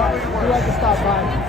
You had to stop by.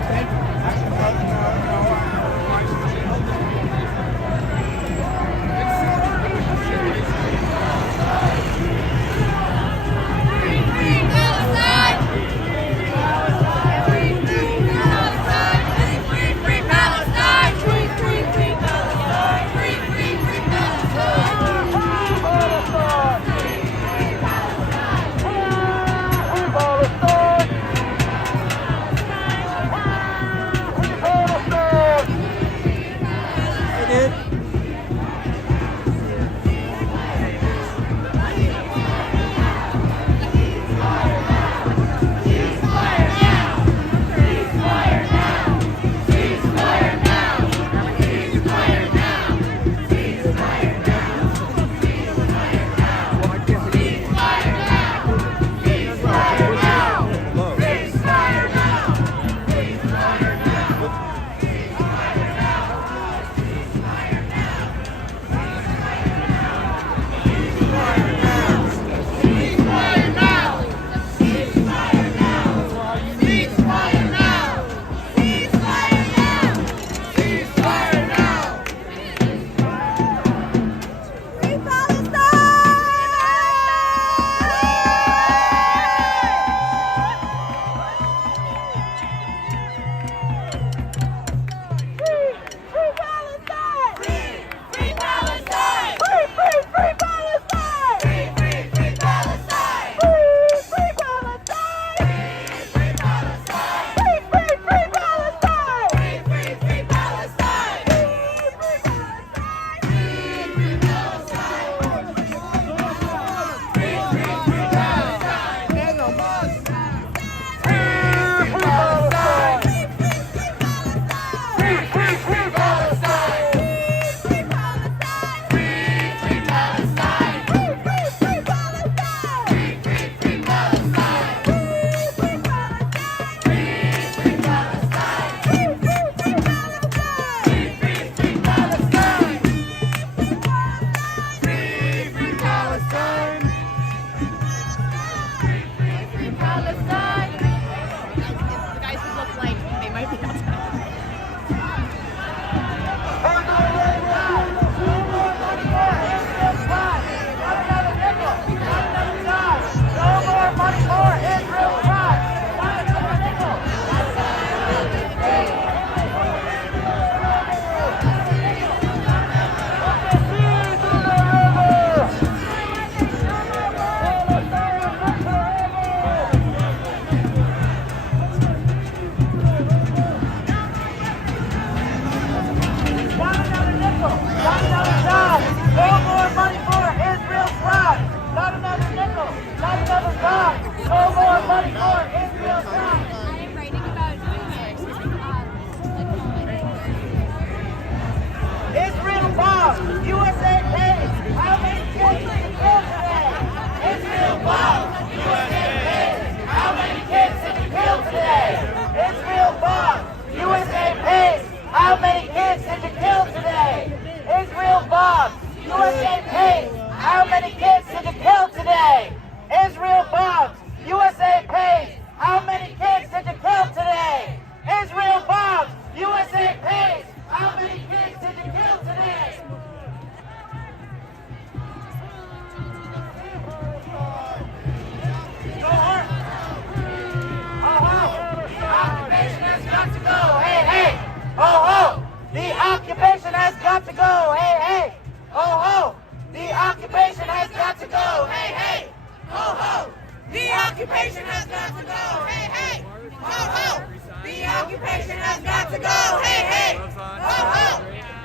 occupation has got to go. Hey, hey. Ho, ho. The occupation has got to go. Hey, hey. Ho, ho. The occupation has got to go. Hey, hey. Ho, ho. The occupation has got to go. Hey, hey. Ho, ho.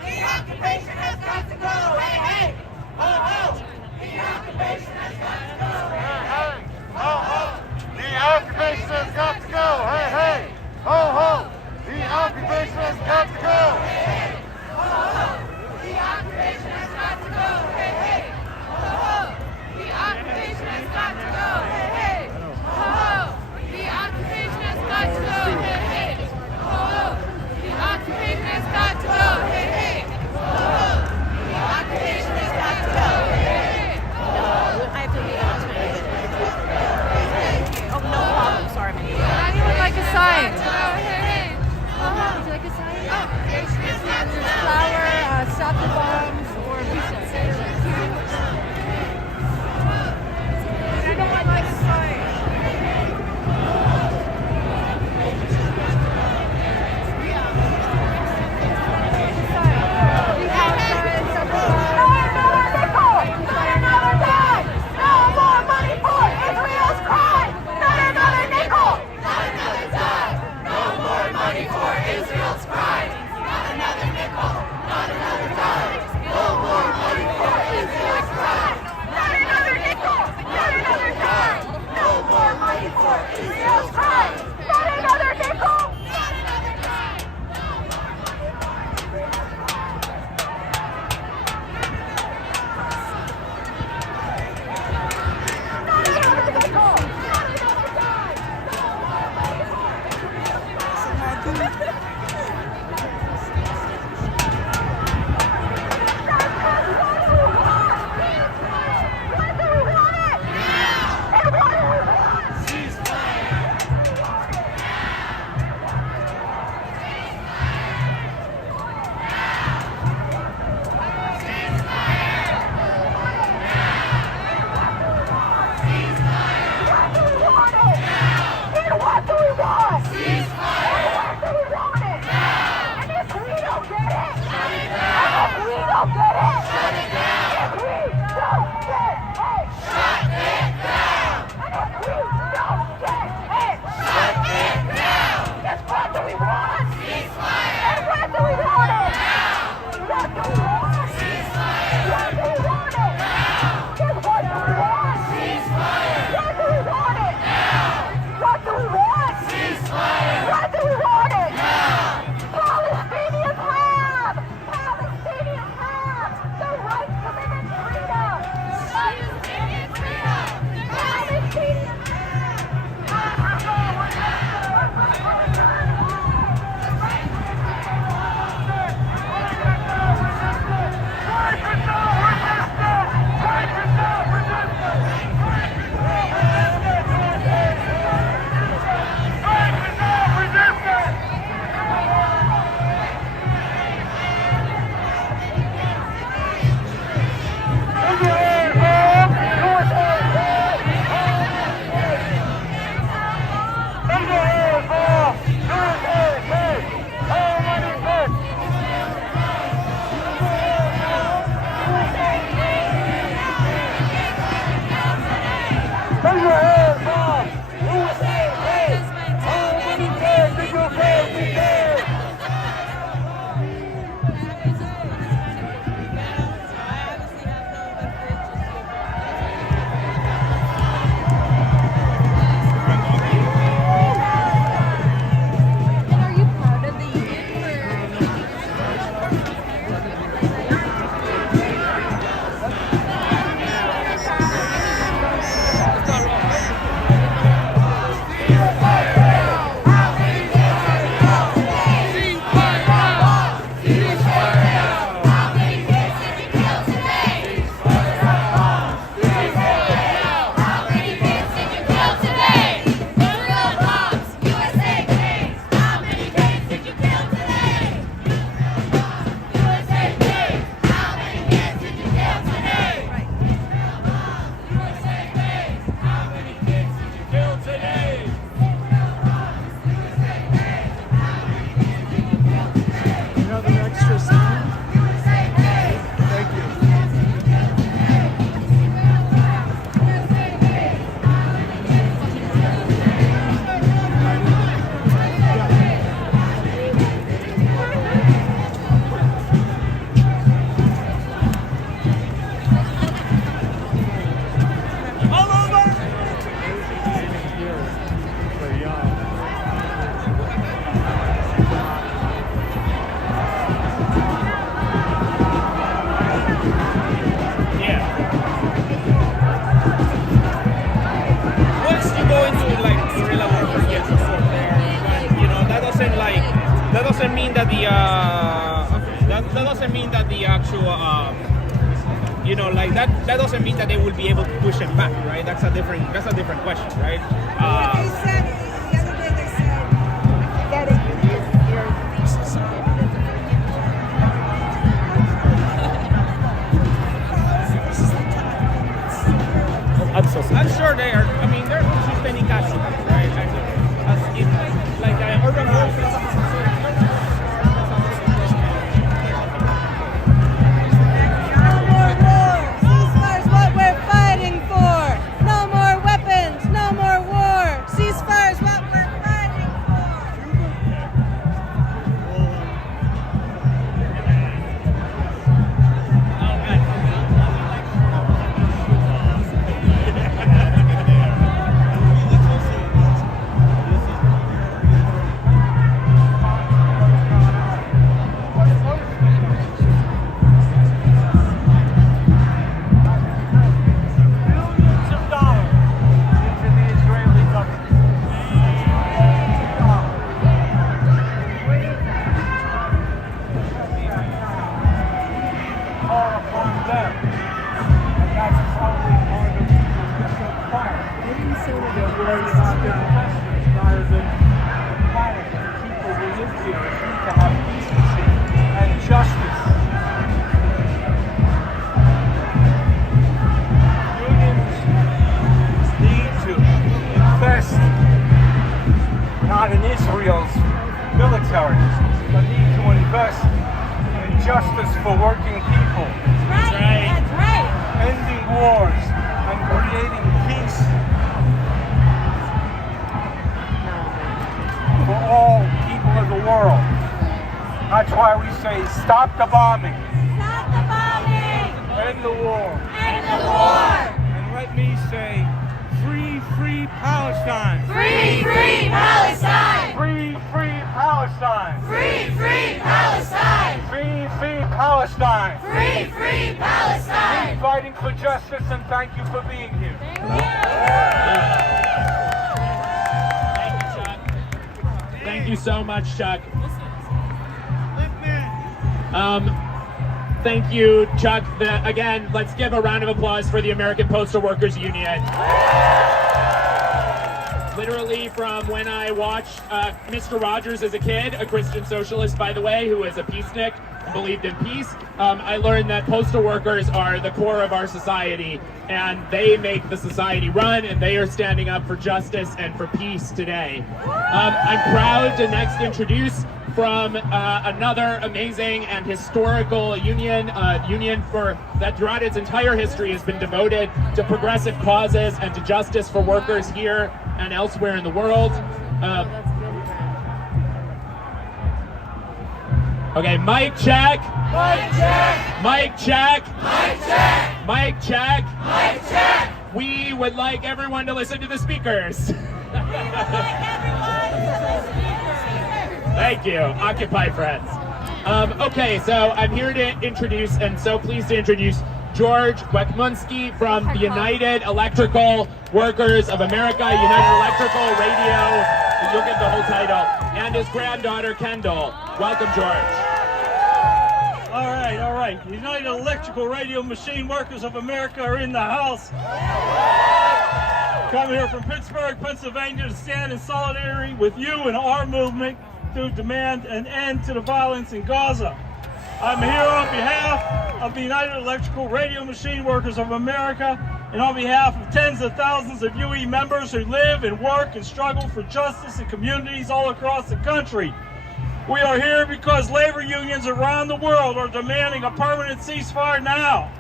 The occupation has got to go. Hey, hey. Ho, ho. The occupation has got to go. Hey, hey. Ho, ho. The occupation has got to go. Hey, hey. Ho, ho. The occupation has got to go. Hey, hey. Ho, ho. The occupation has got to go. Hey, hey. Ho, ho. The occupation has got to go. Hey, hey. Ho, ho. The occupation has got to go. Hey, hey. No, I have to leave in a tiny bit. Oh, no problem. Sorry. Would anyone like a side? stop the bombs or reset. I don't want this fight. doesn't mean that the that doesn't mean that the actual like that doesn't mean that they will be able to push him back, right? That's a different question, right? They said the other day they said that it is not in Israel's military, but need to invest in justice for working people, That's right. That's right. ending wars, and creating peace for all people of the world. That's why we say, stop the bombing, Stop the bombing. end the war. End the war. And let me say, free, free Palestine. Free, free Palestine. Free, free Palestine. Free, free Palestine. Free, free Palestine. Free, free Palestine. Keep fighting for justice, and thank you for being here. Thank you so much, Chuck. Thank you, Chuck. Again, let's give a round of applause for the American Postal Workers Union. Literally from when I watched Mr. Rogers as a kid, a Christian socialist, by the way, who was a peacenik, believed in peace, I learned that postal workers are the core of our society, and they make the society run, and they are standing up for justice and for peace today. I'm proud to next introduce from another amazing and historical union, that throughout its entire history has been devoted to progressive causes and to justice for workers here and elsewhere in the world. Okay, mic check. Mic check. Mic check. Mic check. Mic check. Mic check. We would like everyone to listen to the speakers. Thank you, Occupy friends. Okay, so I'm here to introduce, and so pleased to introduce, George Wekmunski from the United Electrical Workers of America, United Electrical Radio, you'll get the whole title, and his granddaughter, Kendall. Welcome, George. All right. United Electrical Radio Machine Workers of America are in the house. Come here from Pittsburgh, Pennsylvania to stand in solidarity with you and our movement to demand an end to the violence in Gaza. I'm here on behalf of the United Electrical Radio Machine Workers of America and on behalf of tens of thousands of UE members who live and work and struggle for justice in communities all across the country. We are here because labor unions around the world are demanding a permanent ceasefire now.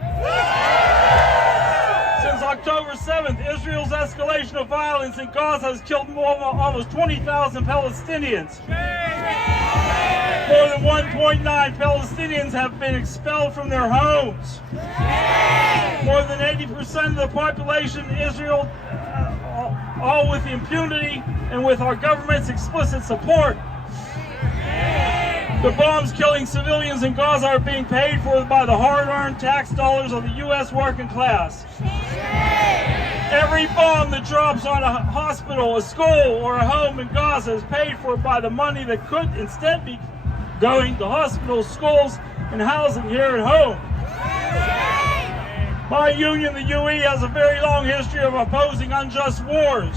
Since October 7th, Israel's escalation of violence in Gaza has killed almost 20,000 Palestinians. More than 1.9 Palestinians have been expelled from their homes. More than 80% of the population in Israel, all with impunity and with our government's explicit support. The bombs killing civilians in Gaza are being paid for by the hard-earned tax dollars of the U.S. working class. Every bomb that drops on a hospital, a school, or a home in Gaza is paid for by the money that could instead be going to hospitals, schools, and housing here at home. My union, the UE, has a very long history of opposing unjust wars.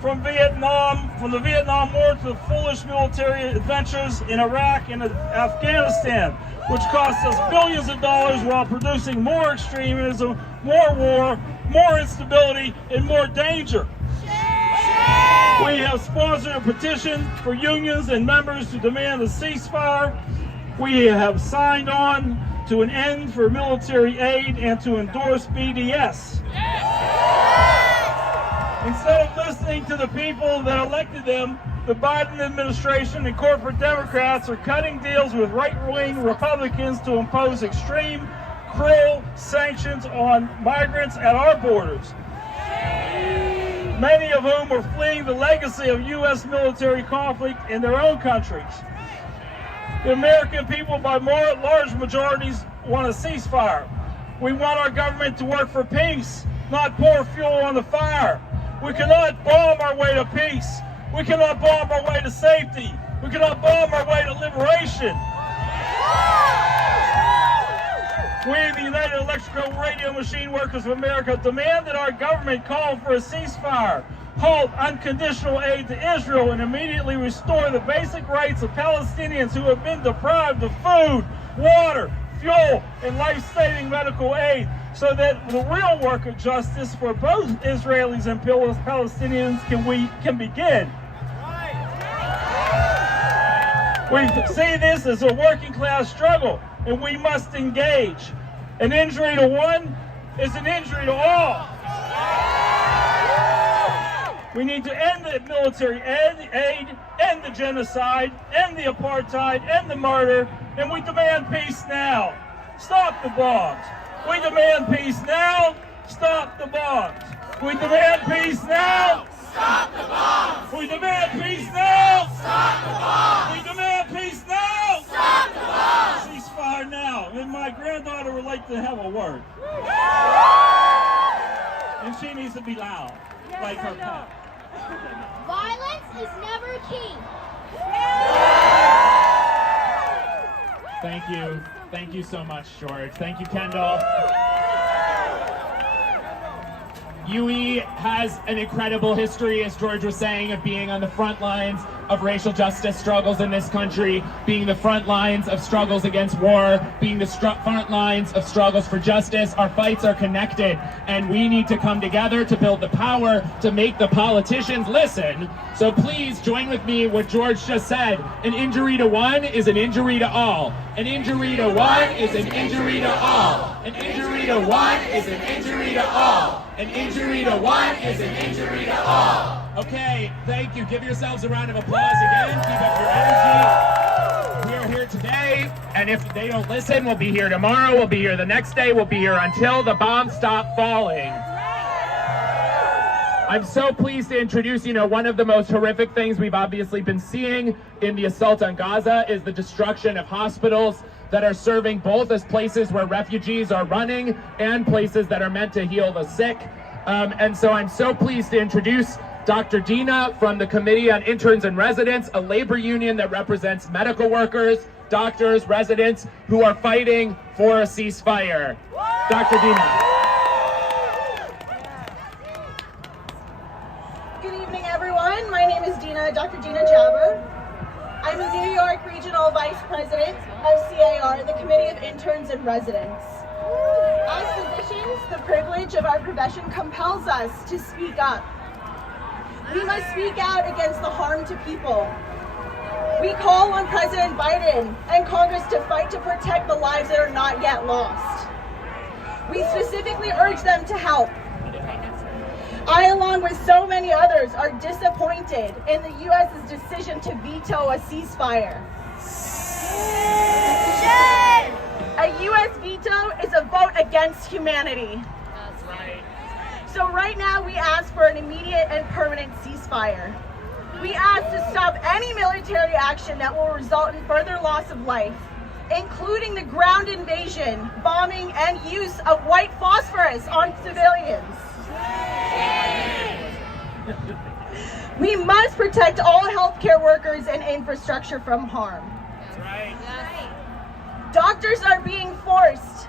From the Vietnam War to the foolish military adventures in Iraq and Afghanistan, which cost us billions of dollars while producing more extremism, more war, more instability, and more danger. We have sponsored a petition for unions and members to demand a ceasefire. We have signed on to an end for military aid and to endorse BDS. Instead of listening to the people that elected them, the Biden administration and corporate Democrats are cutting deals with right-wing Republicans to impose extreme, cruel sanctions on migrants at our borders, many of whom are fleeing the legacy of U.S. military conflict in their own countries. The American people, by large majorities, want a ceasefire. We want our government to work for peace, not pour fuel on the fire. We cannot bomb our way to peace. We cannot bomb our way to safety. We cannot bomb our way to liberation. We, the United Electrical Radio Machine Workers of America, demand that our government call for a ceasefire, halt unconditional aid to Israel, and immediately restore the basic rights of Palestinians who have been deprived of food, water, fuel, and life-saving medical aid, so that the real work of justice for both Israelis and Palestinians can begin. We see this as a working class struggle, and we must engage. An injury to one is an injury to all. We need to end the military aid, end the genocide, end the apartheid, end the murder, and we demand peace now. Stop the bombs. We demand peace now. Stop the bombs. We demand peace now. Stop the bombs! We demand peace now. Stop the bombs! We demand peace now. Stop the bombs! Ceasefire now. And my granddaughter would like to have a word. And she needs to be loud, like her pop. Violence is never key. Thank you. Thank you so much, George. Thank you, Kendall. UE has an incredible history, as George was saying, of being on the front lines of racial justice struggles in this country, being the front lines of struggles against war, being the front lines of struggles for justice. Our fights are connected, and we need to come together to build the power to make the politicians listen. So please join with me what George just said. An injury to one is an injury to all. An injury to one is an injury to all. An injury to one is an injury to all. An injury to one is an injury to all. Okay, thank you. Give yourselves a round of applause again. Keep up your energy. We are here today, and if they don't listen, we'll be here tomorrow. We'll be here the next day. We'll be here until the bombs stop falling. I'm so pleased to introduce, one of the most horrific things we've obviously been seeing in the assault on Gaza is the destruction of hospitals that are serving both as places where refugees are running and places that are meant to heal the sick. And so I'm so pleased to introduce Dr. Dina from the Committee on Interns and Residents, a labor union that represents medical workers, doctors, residents who are fighting for a ceasefire. Dr. Dina. Good evening, everyone. My name is Dr. Dina Jabber. I'm a New York Regional Vice President of CAR, the Committee of Interns and Residents. As physicians, the privilege of our profession compels us to speak up. We must speak out against the harm to people. We call on President Biden and Congress to fight to protect the lives that are not yet lost. We specifically urge them to help. I, along with so many others, are disappointed in the U.S.'s decision to veto a ceasefire. A U.S. veto is a vote against humanity. That's right. So right now we ask for an immediate and permanent ceasefire. We ask to stop any military action that will result in further loss of life, including the ground invasion, bombing, and use of white phosphorus on civilians. We must protect all healthcare workers and infrastructure from harm. That's right. Doctors are being forced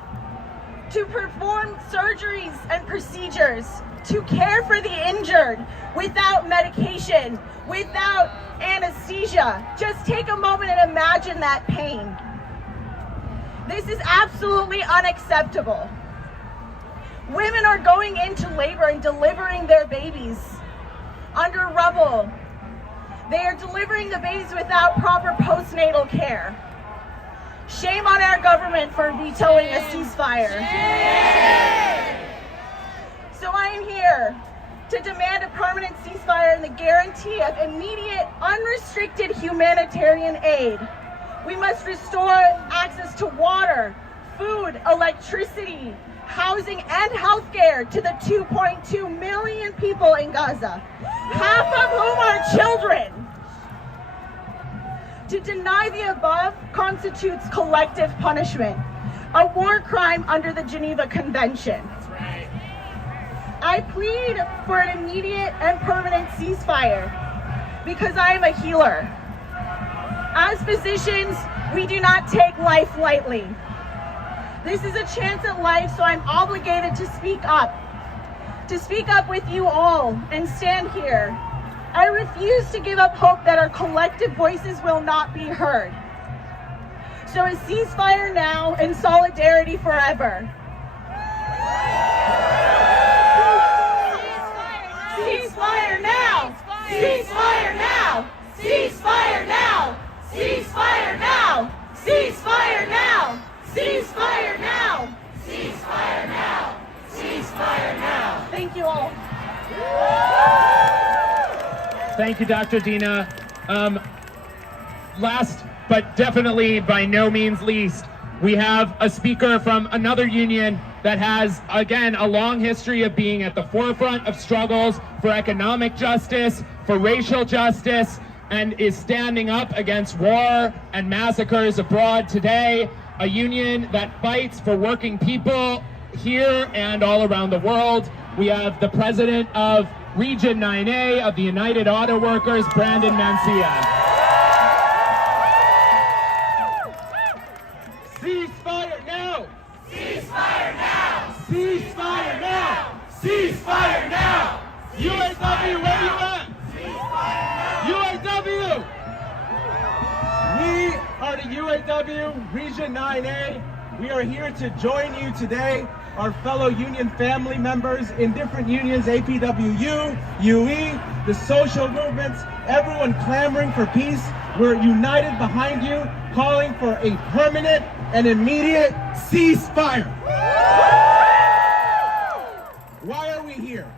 to perform surgeries and procedures to care for the injured without medication, without anesthesia. Just take a moment and imagine that pain. This is absolutely unacceptable. Women are going into labor and delivering their babies under rubble. They are delivering the babies without proper postnatal care. Shame on our government for vetoing a ceasefire. So I am here to demand a permanent ceasefire and the guarantee of immediate, unrestricted humanitarian aid. We must restore access to water, food, electricity, housing, and healthcare to the 2.2 million people in Gaza, half of whom are children. To deny the above constitutes collective punishment, a war crime under the Geneva Convention. That's right. I plead for an immediate and permanent ceasefire because I am a healer. As physicians, we do not take life lightly. This is a chance at life, so I'm obligated to speak up with you all and stand here. I refuse to give up hope that our collective voices will not be heard. So a ceasefire now and solidarity forever. Ceasefire now! Ceasefire now! Ceasefire now! Ceasefire Thank you, Dr. Dina. Last, but definitely by no means least, we have a speaker from another union that has, again, a long history of being at the forefront of struggles for economic justice, for racial justice, and is standing up against war and massacres abroad today. A union that fights for working people here and all around the world. We have the president of Region 9A of the United Auto Workers, Brandon Mancia. Ceasefire now! Ceasefire now! Ceasefire now! Ceasefire now! UAW, where you at? UAW! We are the UAW Region 9A. We are here to join you today, our fellow union family members in different unions, APWU, UE, the social movements, everyone clamoring for peace. We're united behind you, calling for a permanent and immediate ceasefire. Why are we here?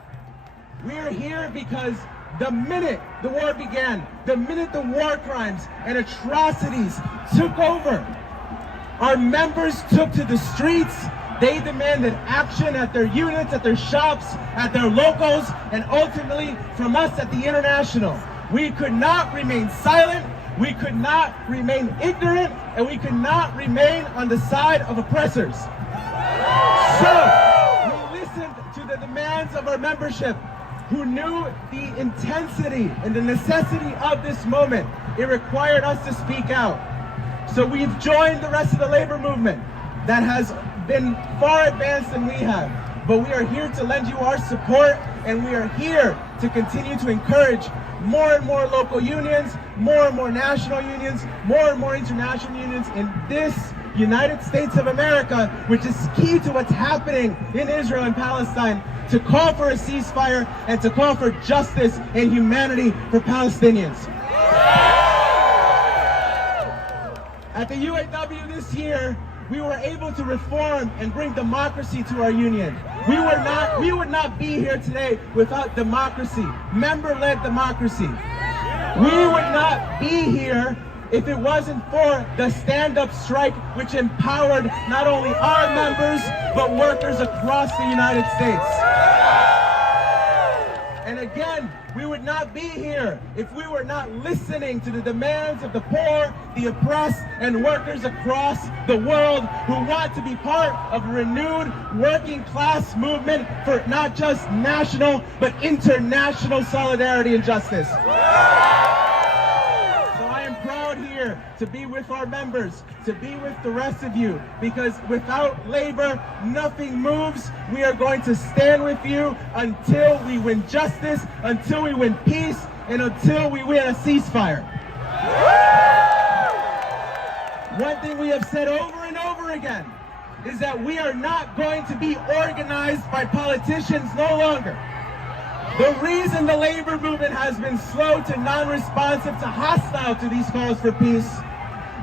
We're here because the minute the war began, the minute the war crimes and atrocities took over, our members took to the streets. They demanded action at their units, at their shops, at their locals, and ultimately from us at the International. We could not remain silent, we could not remain ignorant, and we could not remain on the side of oppressors. So, we listened to the demands of our membership, who knew the intensity and the necessity of this moment. It required us to speak out. So we've joined the rest of the labor movement that has been far advanced than we have. But we are here to lend you our support, and we are here to continue to encourage more and more local unions, more and more national unions, more and more international unions in this United States of America, which is key to what's happening in Israel and Palestine, to call for a ceasefire and to call for justice and humanity for Palestinians. At the UAW this year, we were able to reform and bring democracy to our union. We would not be here today without democracy, member-led democracy. We would not be here if it wasn't for the stand-up strike, which empowered not only our members, but workers across the United States. And again, we would not be here if we were not listening to the demands of the poor, the oppressed, and workers across the world who want to be part of a renewed working class movement for not just national, but international solidarity and justice. Here to be with our members, to be with the rest of you, because without labor, nothing moves. We are going to stand with you until we win justice, until we win peace, and until we win a ceasefire. One thing we have said over and over again is that we are not going to be organized by politicians no longer. The reason the labor movement has been slow to non-responsive to hostile to these calls for peace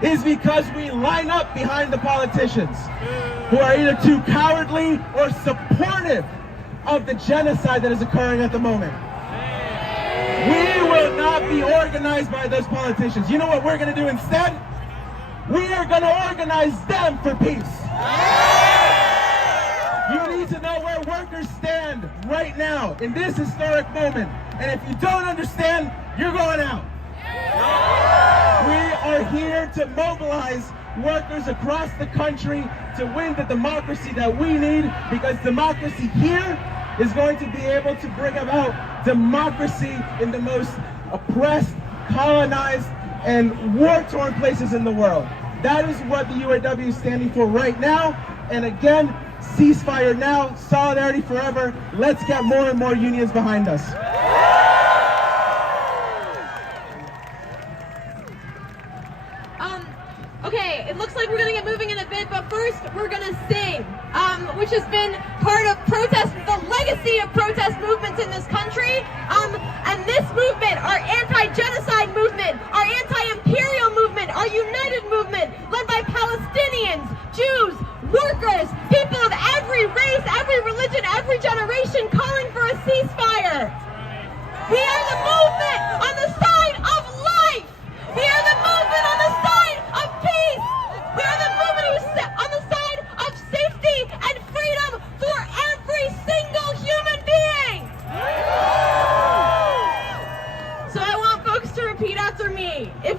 is because we line up behind the politicians who are either too cowardly or supportive of the genocide that is occurring at the moment. We will not be organized by those politicians. You know what we're going to do instead? We are going to organize them for peace. You need to know where workers stand right now in this historic moment. And if you don't understand, you're going out. We are here to mobilize workers across the country to win the democracy that we need, because democracy here is going to be able to bring about democracy in the most oppressed, colonized, and war-torn places in the world. That is what the UAW is standing for right now. And again, ceasefire now, solidarity forever. Let's get more and more unions behind us. Okay, it looks like we're gonna get moving in a bit, but first we're gonna sing, which has been part of protest, the legacy of protest movements in this country. And this movement, our anti-genocide movement, our anti-imperial movement, our united movement, led by Palestinians, Jews, workers, people of every race, every religion, every generation, calling for a ceasefire. We are the movement on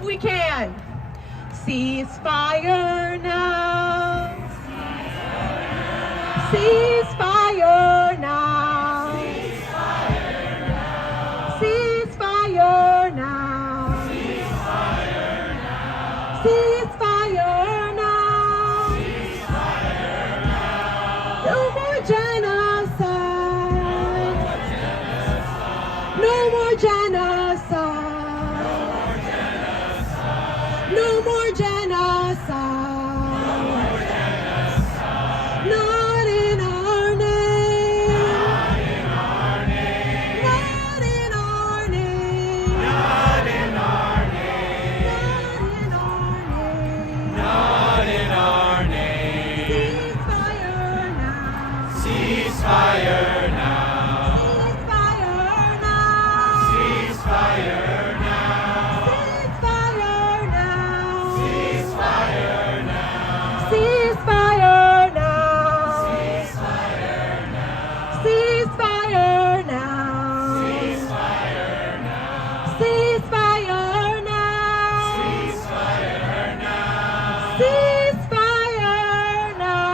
we can. Ceasefire now. Ceasefire now. Ceasefire now. Ceasefire now. No more genocide. No more genocide. No more genocide. Not in our name. Not in our name. Not in our name. Not in our name. Not in our name. Ceasefire now. Ceasefire now. Ceasefire now. Ceasefire now. Ceasefire now. Ceasefire now. Ceasefire now. Ceasefire now. Ceasefire now. Ceasefire now. Ceasefire now. Ceasefire now. Ceasefire now.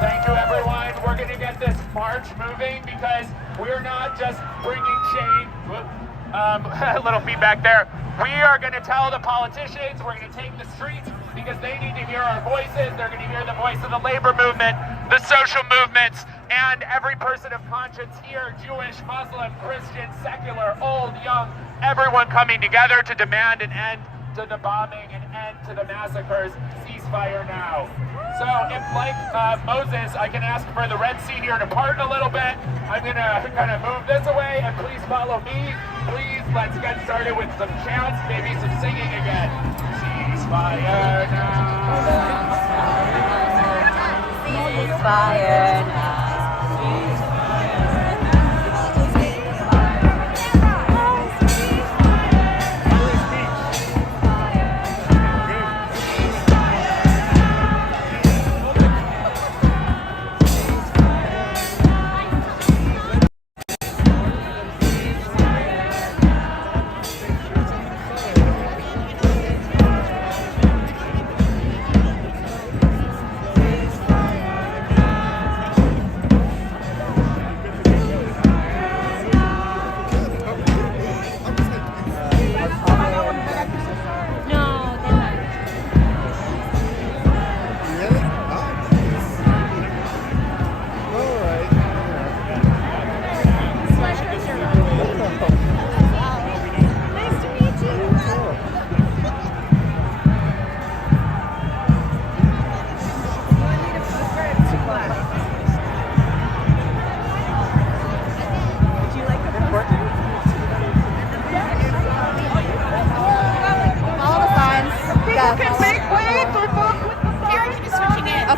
Thank you, everyone. We're going to get this march moving because we're not just bringing change. A little feedback there. We are going to tell the politicians, we're going to take the streets because they need to hear our voices. They're going to hear the voice of the labor movement, the social movements, and every person of conscience here, Jewish, Muslim, Christian, secular, old, young, everyone coming together to demand an end to the bombing, an end to the massacres. Ceasefire now. So if, like Moses, I can ask for the Red Sea here to part a little bit. I'm going to kind of move this away, and please follow me. Please, let's get started with some chants, maybe some singing again. Ceasefire now. Ceasefire now.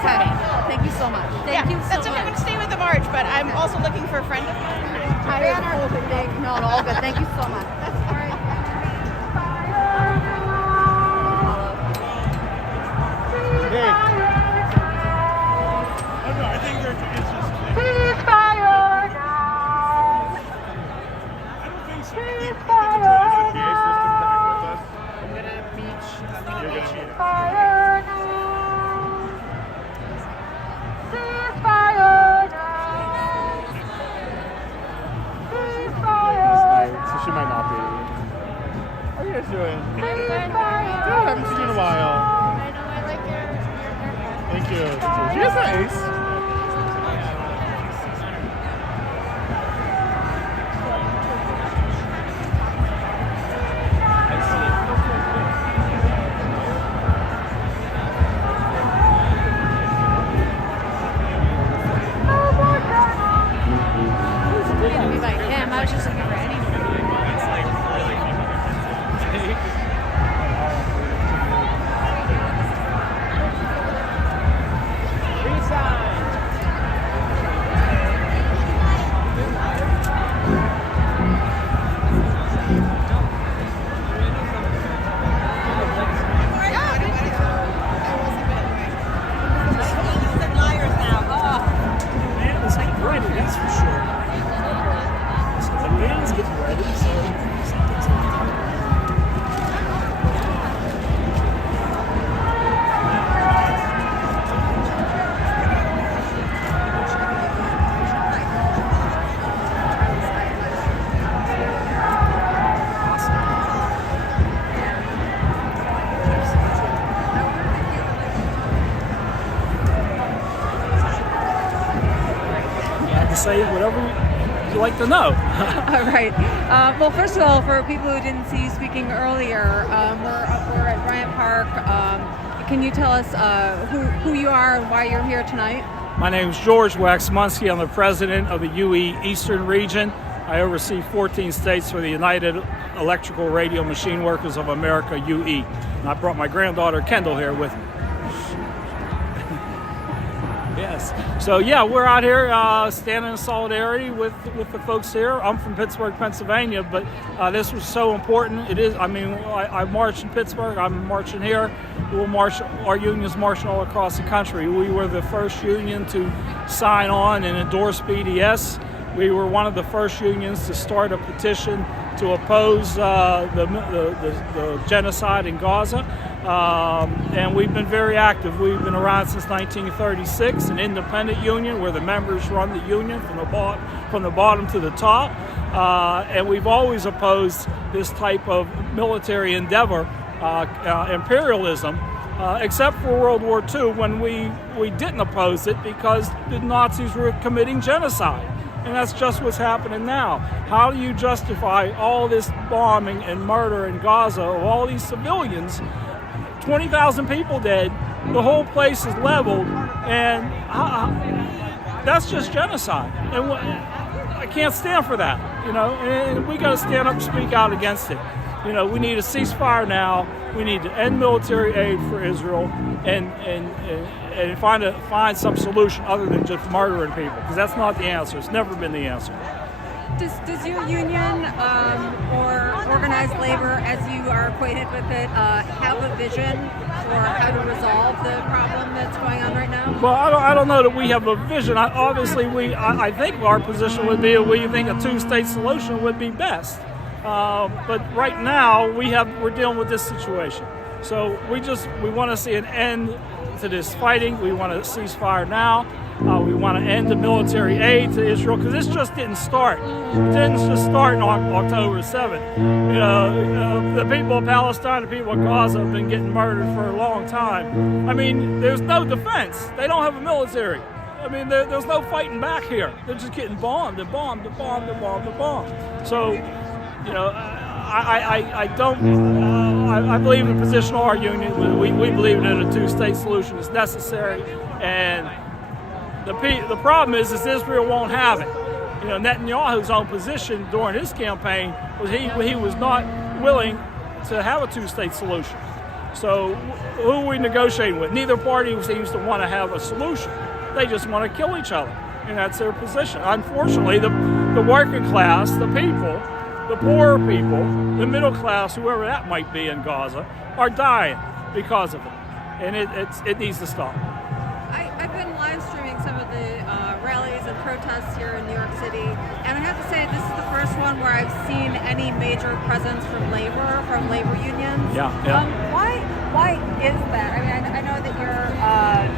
Okay. Thank you so much. Thank you so That's okay. I'm much. going to stay with the march, but I'm also looking for a friend of mine. No, all good. Thank you so much. All right. I think it's just. Ceasefire now. I don't think so. Ceasefire now. I'm gonna meet Ceasefire now. Ceasefire now. Ceasefire now. So she might not be. for sure. So the band's getting ready, so something's going on. Say whatever you like to know. All right. Well, first of all, for people who didn't see you speaking earlier, we're at Bryant Park. Can you tell us who you are and why you're here tonight? My name is George Waxmunski. I'm the president of the UE Eastern Region. I oversee 14 states for the United Electrical Radio Machine Workers of America, UE. And I brought my granddaughter Kendall here with me. Yes. So yeah, we're out here standing in solidarity with the folks here. I'm from Pittsburgh, Pennsylvania, but this was so important. It is. I mean, I marched in Pittsburgh. I'm marching here. We'll march. Our union's marching all across the country. We were the first union to sign on and endorse BDS. We were one of the first unions to start a petition to oppose the genocide in Gaza. And we've been very active. We've been around since 1936, an independent union where the members run the union from the bottom to the top. And we've always opposed this type of military endeavor, imperialism, except for World War II when we didn't oppose it because the Nazis were committing genocide. And that's just what's happening now. How do you justify all this bombing and murder in Gaza of all these civilians? 20,000 people dead, the whole place is leveled, and that's just genocide. And I can't stand for that, you know, and we got to stand up and speak out against it. You know, we need a ceasefire now. We need to end military aid for Israel and find some solution other than just murdering people, because that's not the answer. It's never been the answer. Does your union or organized labor, as you are acquainted with it, have a vision for how to resolve the problem that's going on right now? Well, I don't know that we have a vision. I think our position would be we think a two-state solution would be best. But right now we're dealing with this situation. So we want to see an end to this fighting. We want a ceasefire now. We want to end the military aid to Israel, because this just didn't start. It didn't just start on October 7th. You know, the people of Palestine, the people of Gaza have been getting murdered for a long time. I mean, there's no defense. They don't have a military. I mean, there's no fighting back here. They're just getting bombed and bombed and bombed and bombed and bombed. So, you know, I believe in the position of our union. We believe that a two-state solution is necessary, and the problem is Israel won't have it. You know, Netanyahu's own position during his campaign was he was not willing to have a two-state solution. So who are we negotiating with? Neither party seems to want to have a solution. They just want to kill each other, and that's their position. Unfortunately, the working class, the people, the poorer people, the middle class, whoever that might be in Gaza, are dying because of it, and it needs to stop. I've been live streaming some of the rallies and protests here in New York City, and I have to say this is the first one where I've seen any major presence from labor unions. Yeah. Why is that? I mean, I know that you're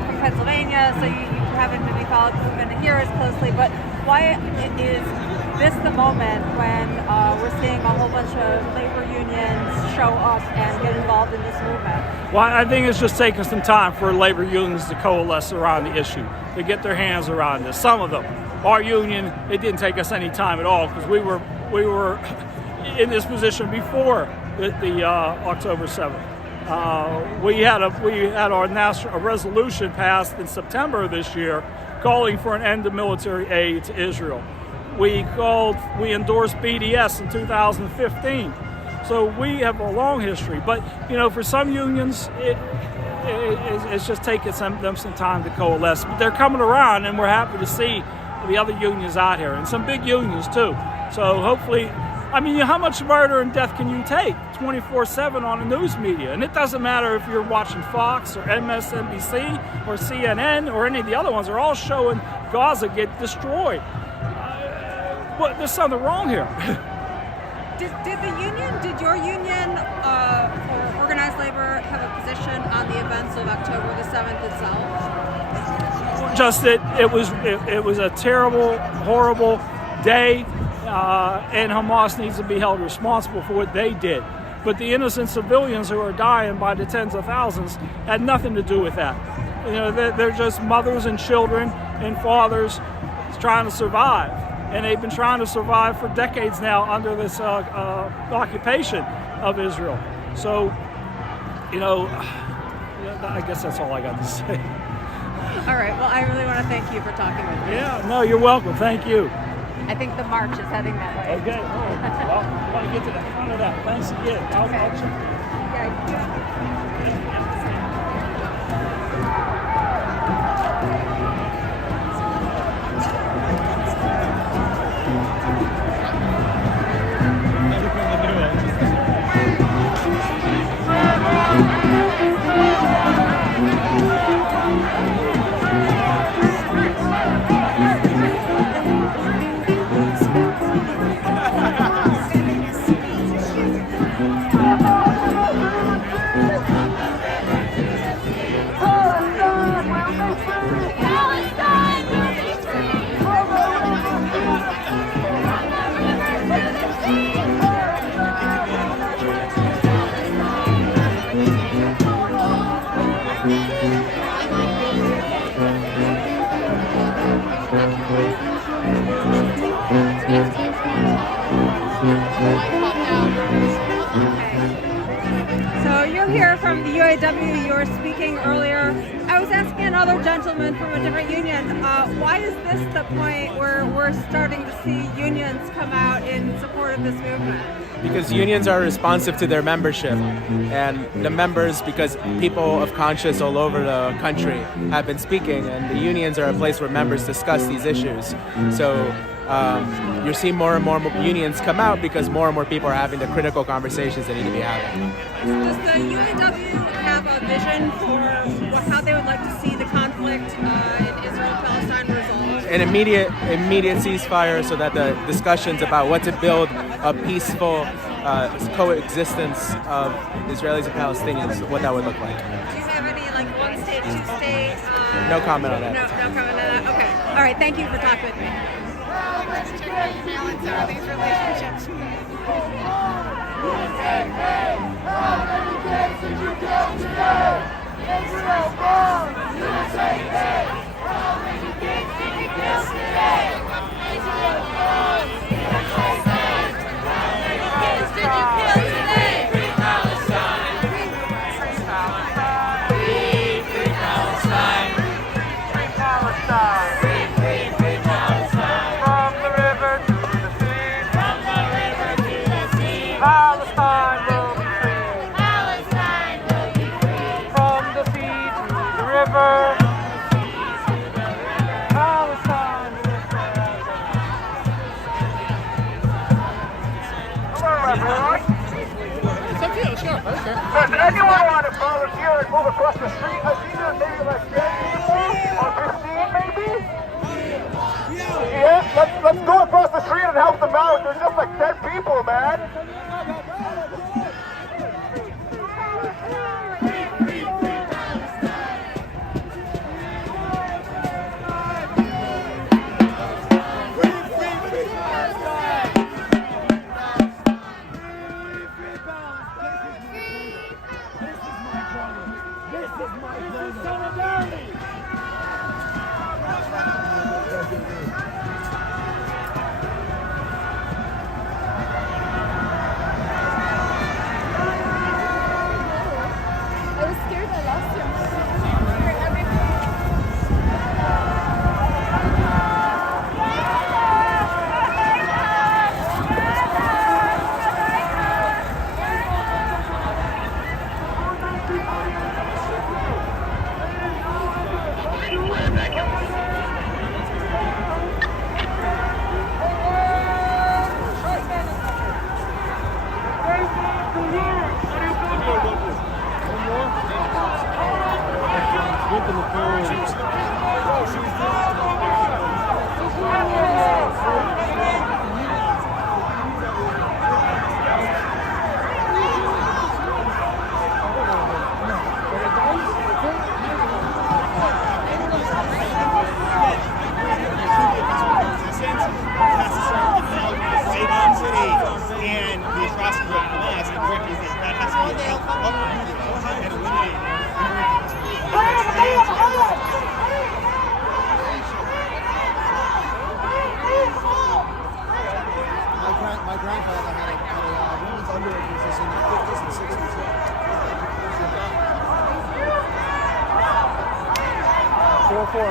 from Pennsylvania, so you haven't maybe followed the movement here as closely, but why is this the moment when we're seeing a whole bunch of labor unions show up and get involved in this movement? Well, I think it's just taking some time for labor unions to coalesce around the issue, to get their hands around this. Some of them. Our union, it didn't take us any time at all, because we were in this position before the October 7th. We had our national resolution passed in September of this year, calling for an end to military aid to Israel. We endorsed BDS in 2015. So we have a long history. But, you know, for some unions, it's just taking them some time to coalesce. But they're coming around, and we're happy to see the other unions out here, and some big unions too. So hopefully, I mean, how much murder and death can you take 24/7 on the news media? And it doesn't matter if you're watching Fox or MSNBC or CNN or any of the other ones. They're all showing Gaza get destroyed. well, there's something wrong here. Did your union or organized labor have a position on the events of October the 7th itself? Just that it was a terrible, horrible day, and Hamas needs to be held responsible for what they did. But the innocent civilians who are dying by the tens of thousands had nothing to do with that. You know, they're just mothers and children and fathers trying to survive. And they've been trying to survive for decades now under this occupation of Israel. So, you know, I guess that's all I got to say. All right. Well, I really want to thank you for talking with me. Yeah, no, you're welcome. Thank you. I think the march is heading that way. Okay. Well, I want to get to the front of that. Thanks again. I'll check. Yeah. So you're here from the UAW, you were speaking earlier. I was asking another gentleman from a different union, why is this the point where we're starting to see unions come out in support of this movement? Because unions are responsive to their membership, and the members, because people of conscience all over the country have been speaking, and the unions are a place where members discuss these issues. So you're seeing more and more unions come out because more and more people are having the critical conversations they need to be having. Does the UAW have a vision for how they would like to see the conflict in Israel-Palestine resolved? An immediate ceasefire so that the discussions about what to build a peaceful coexistence of Israelis and Palestinians, what that would look like. Do you have any one state, two state? No comment on that. No comment on that. Okay. All right. Thank you for talking with me. Let's check out the balance of these relationships. Does anyone want to volunteer and move across the street? I see there's maybe like 10 people or 15 maybe? Yeah, let's go across the street and help them out. There's just like 10 people, man. for,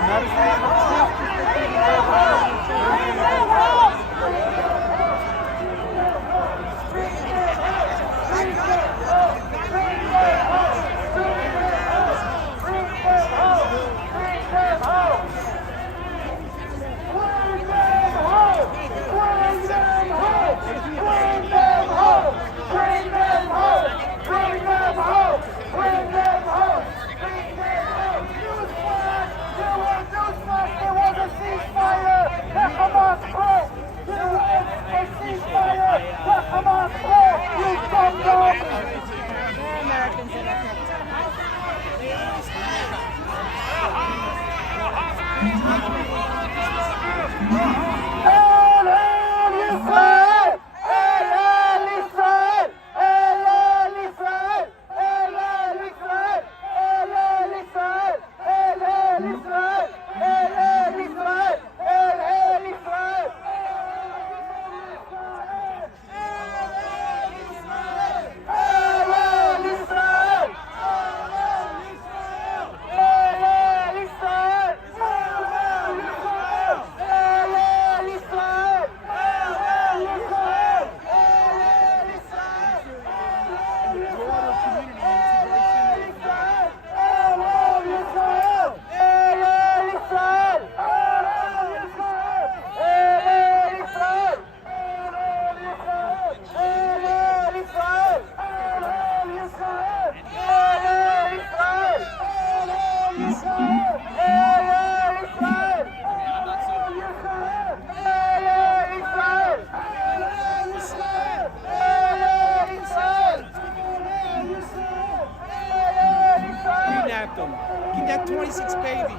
Kidnapped 26 babies.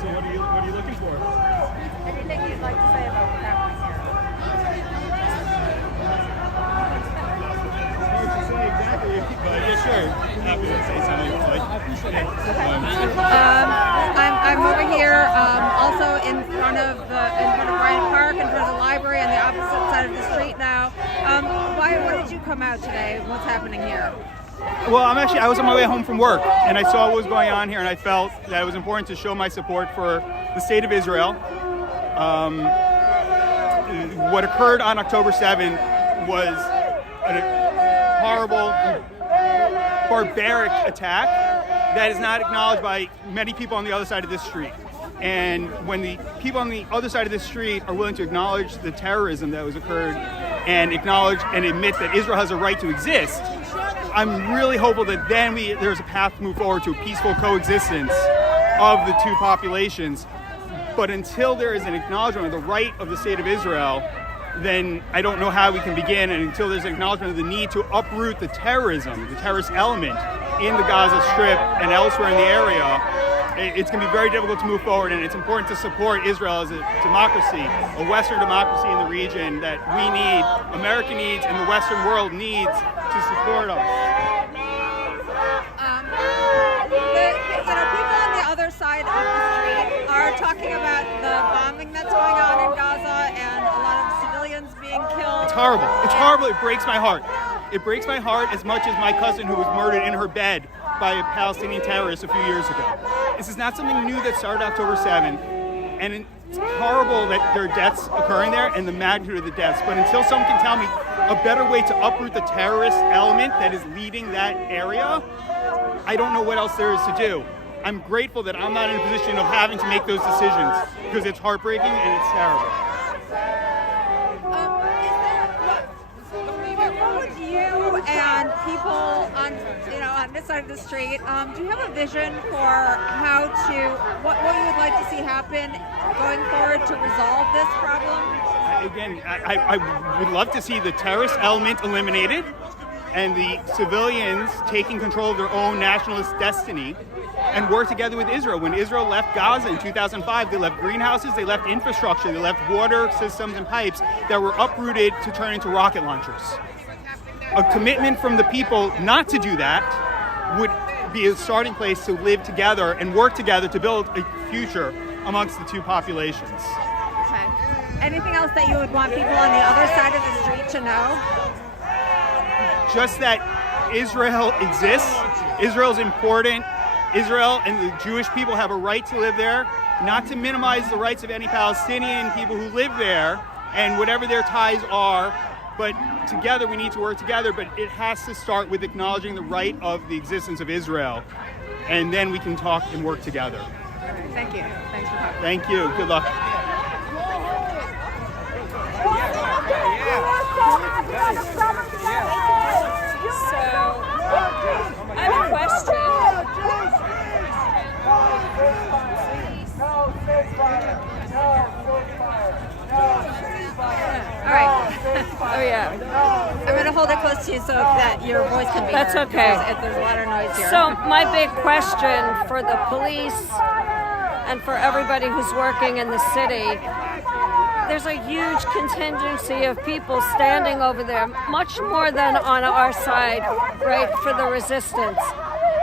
So what are you looking for? Anything you'd like to say about what's happening here? Yeah, sure. Happy to say something. I'm over here, also in front of Bryant Park, in front of the library, on the opposite side of the street now. Why did you come out today? What's happening here? Well, I was on my way home from work, and I saw what was going on here, and I felt that it was important to show my support for the state of Israel. What occurred on October 7th was a horrible, barbaric attack that is not acknowledged by many people on the other side of this street. And when the people on the other side of this street are willing to acknowledge the terrorism that was occurred and acknowledge and admit that Israel has a right to exist, I'm really hopeful that then there's a path to move forward to a peaceful coexistence of the two populations. But until there is an acknowledgement of the right of the state of Israel, then I don't know how we can begin. And until there's an acknowledgement of the need to uproot the terrorist element in the Gaza Strip and elsewhere in the area, it's going to be very difficult to move forward. And it's important to support Israel as a democracy, a Western democracy in the region that we need, America needs, and the Western world needs to support us. People on the other side of the street are talking about the bombing that's going on in Gaza and a lot of civilians being killed. It's horrible. It's horrible. It breaks my heart. It breaks my heart as much as my cousin who was murdered in her bed by a Palestinian terrorist a few years ago. This is not something new that started October 7th, and it's horrible that there are deaths occurring there and the magnitude of the deaths. But until someone can tell me a better way to uproot the terrorist element that is leading that area, I don't know what else there is to do. I'm grateful that I'm not in a position of having to make those decisions because it's heartbreaking and it's terrible. What would you and people on this side of the street, do you have a vision for what you would like to see happen going forward to resolve this problem? I would love to see the terrorist element eliminated and the civilians taking control of their own nationalist destiny and work together with Israel. When Israel left Gaza in 2005, they left greenhouses, they left infrastructure, they left water systems and pipes that were uprooted to turn into rocket launchers. A commitment from the people not to do that would be a starting place to live together and work together to build a future amongst the two populations. Okay. Anything else that you would want people on the other side of the street to know? Just that Israel exists. Israel's important. Israel and the Jewish people have a right to live there, not to minimize the rights of any Palestinian people who live there and whatever their ties are, but together we need to work together, but it has to start with acknowledging the right of the existence of Israel, and then we can talk and work together. Thank you. Thanks for talking. Thank you. Good luck. I have a question. All right. Oh yeah. I'm gonna hold it close to you so that your voice can be heard. That's okay. If there's a lot of noise here. So my big question for the police and for everybody who's working in the city, there's a huge contingency of people standing over there, much more than on our side, right, for the resistance.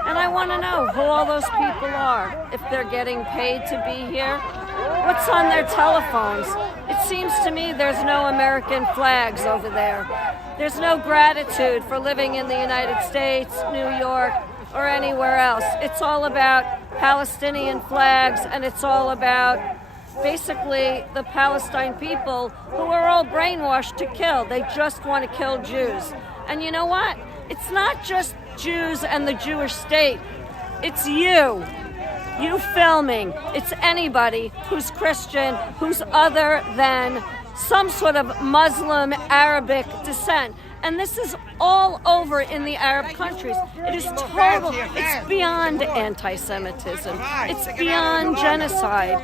And I want to know who all those people are, if they're getting paid to be here, what's on their telephones. It seems to me there's no American flags over there. There's no gratitude for living in the United States, New York, or anywhere else. It's all about Palestinian flags, and it's all about basically the Palestine people who are all brainwashed to kill. They just want to kill Jews. And you know what? It's not just Jews and the Jewish state. It's you filming. It's anybody who's Christian, who's other than some sort of Muslim Arabic descent. And this is all over in the Arab countries. It is total, it's beyond anti-Semitism. It's beyond genocide.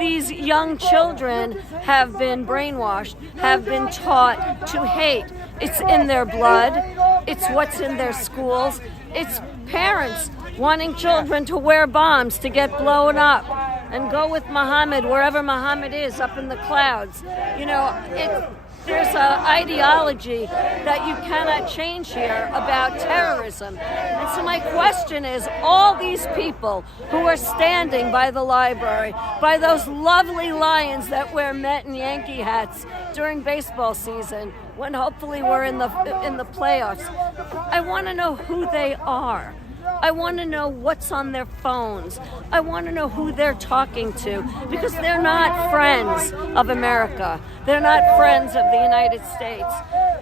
These young children have been brainwashed, have been taught to hate. It's in their blood. It's what's in their schools. It's parents wanting children to wear bombs to get blown up and go with Muhammad wherever Muhammad is, up in the clouds. You know, there's an ideology that you cannot change here about terrorism. And so my question is, all these people who are standing by the library, by those lovely lions that wear Met and Yankee hats during baseball season, when hopefully we're in the playoffs, I want to know who they are. I want to know what's on their phones. I want to know who they're talking to, because they're not friends of America. They're not friends of the United States.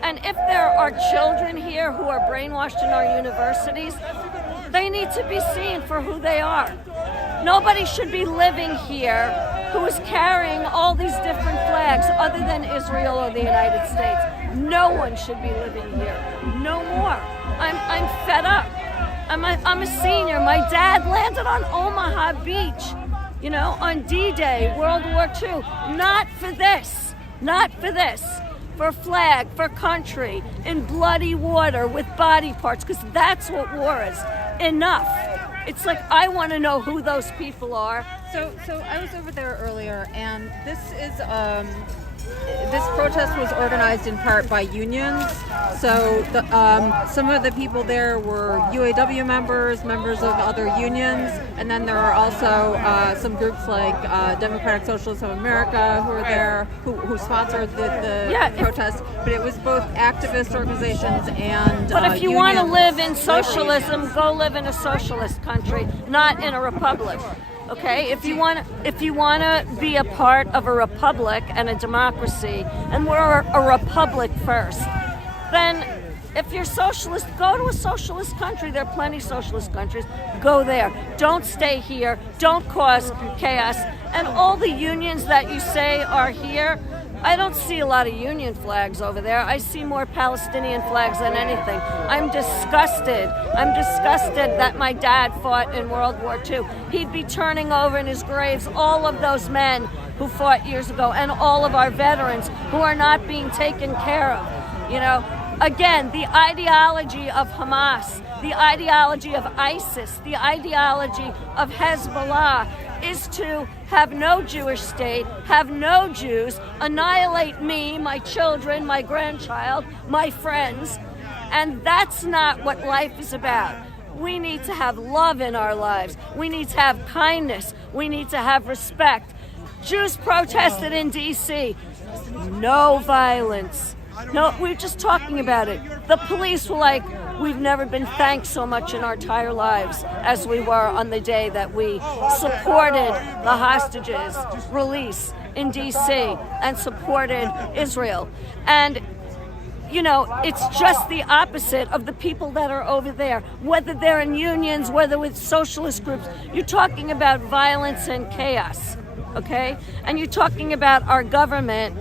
And if there are children here who are brainwashed in our universities, they need to be seen for who they are. Nobody should be living here who is carrying all these different flags other than Israel or the United States. No one should be living here. No more. I'm fed up. I'm a senior. My dad landed on Omaha Beach, you know, on D-Day, World War II. Not for this. Not for this. For a flag, for country, in bloody water with body parts, because that's what war is. Enough. It's like, I want to know who those people are. So I was over there earlier, and this protest was organized in part by unions. So some of the people there were UAW members of other unions, and then there are also some groups like Democratic Socialists of America who are there, who sponsored the protest. But it was both activist organizations and But if you want to live in socialism, go live in a socialist country, not in a republic. Okay, if you want to be a part of a republic and a democracy, and we're a republic first, then if you're socialist, go to a socialist country. There are plenty of socialist countries. Go there. Don't stay here. Don't cause chaos. And all the unions that you say are here, I don't see a lot of union flags over there. I see more Palestinian flags than anything. I'm disgusted. I'm disgusted that my dad fought in World War II. He'd be turning over in his graves all of those men who fought years ago, and all of our veterans who are not being taken care of. You know, again, the ideology of Hamas, the ideology of ISIS, the ideology of Hezbollah is to have no Jewish state, have no Jews, annihilate me, my children, my grandchild, my friends. And that's not what life is about. We need to have love in our lives. We need to have kindness. We need to have respect. Jews protested in D.C. No violence. No, we're just talking about it. The police were like, we've never been thanked so much in our entire lives as we were on the day that we supported the hostages' release in D.C. and supported Israel. And you know, it's just the opposite of the people that are over there, whether they're in unions, whether with socialist groups. You're talking about violence and chaos, okay? And you're talking about our government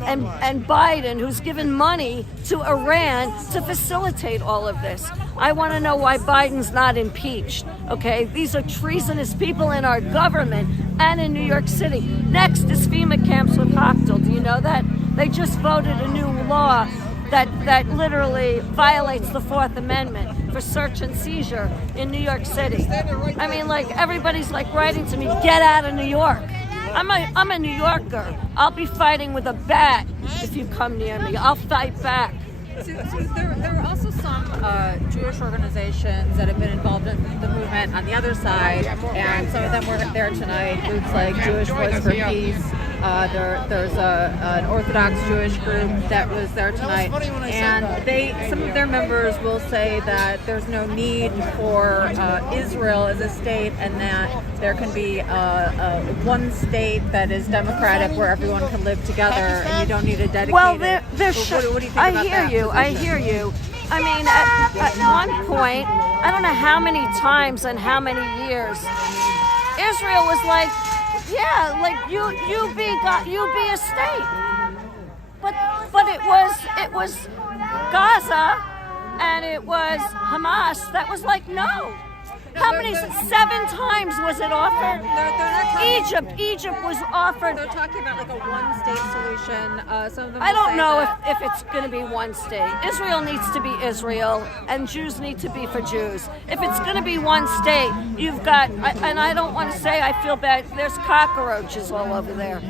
and Biden, who's given money to Iran to facilitate all of this. I want to know why Biden's not impeached, okay? These are treasonous people in our government and in New York City. Next is FEMA camps with Hochul. Do you know that? They just voted a new law that literally violates the Fourth Amendment for search and seizure in New York City. I mean, like, everybody's like writing to me, get out of New York. I'm a New Yorker. I'll be fighting with a bat if you come near me. I'll fight back. So there are also some Jewish organizations that have been involved in the movement on the other side, and some of them were there tonight. Groups like Jewish Voice for Peace. There's an Orthodox Jewish group that was there tonight, and some of their members will say that there's no need for Israel as a state, and that there can be one state that is democratic where everyone can live together, and you don't need a dedicated. Well, what do you think about that? I hear you. I mean, at one point, I don't know how many times and how many years, Israel was like, yeah, like you be a state, but it was Gaza and it was Hamas that was like, no. How many? 7 times was it offered? Egypt was offered. They're talking about like a one-state solution. Some of them I don't know if it's going to be one state. Israel needs to be Israel, and Jews need to be for Jews. If it's going to be one state, you've got, and I don't want to say I feel bad, there's cockroaches all over there,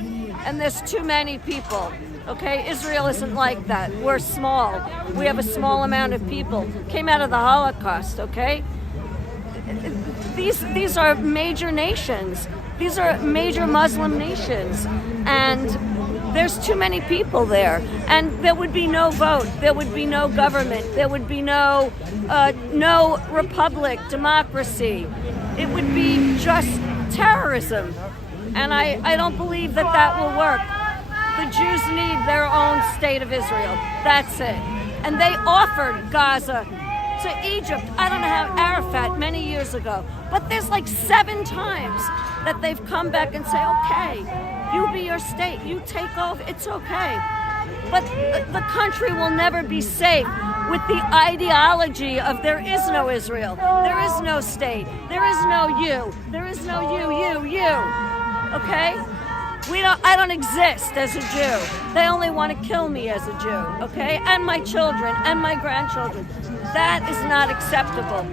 and there's too many people. Okay, Israel isn't like that. We're small. We have a small amount of people. Came out of the Holocaust, okay? These are major nations. These are major Muslim nations, and there's too many people there. And there would be no vote. There would be no government. There would be no republic, democracy. It would be just terrorism. And I don't believe that will work. The Jews need their own state of Israel. That's it. And they offered Gaza to Egypt, I don't know how, Arafat, many years ago. But there's like 7 times that they've come back and say, okay, you be your state, you take over, it's okay. But the country will never be safe with the ideology of there is no Israel, there is no state, there is no you, there is no you, okay? I don't exist as a Jew. They only want to kill me as a Jew, okay? And my children and my grandchildren. That is not acceptable.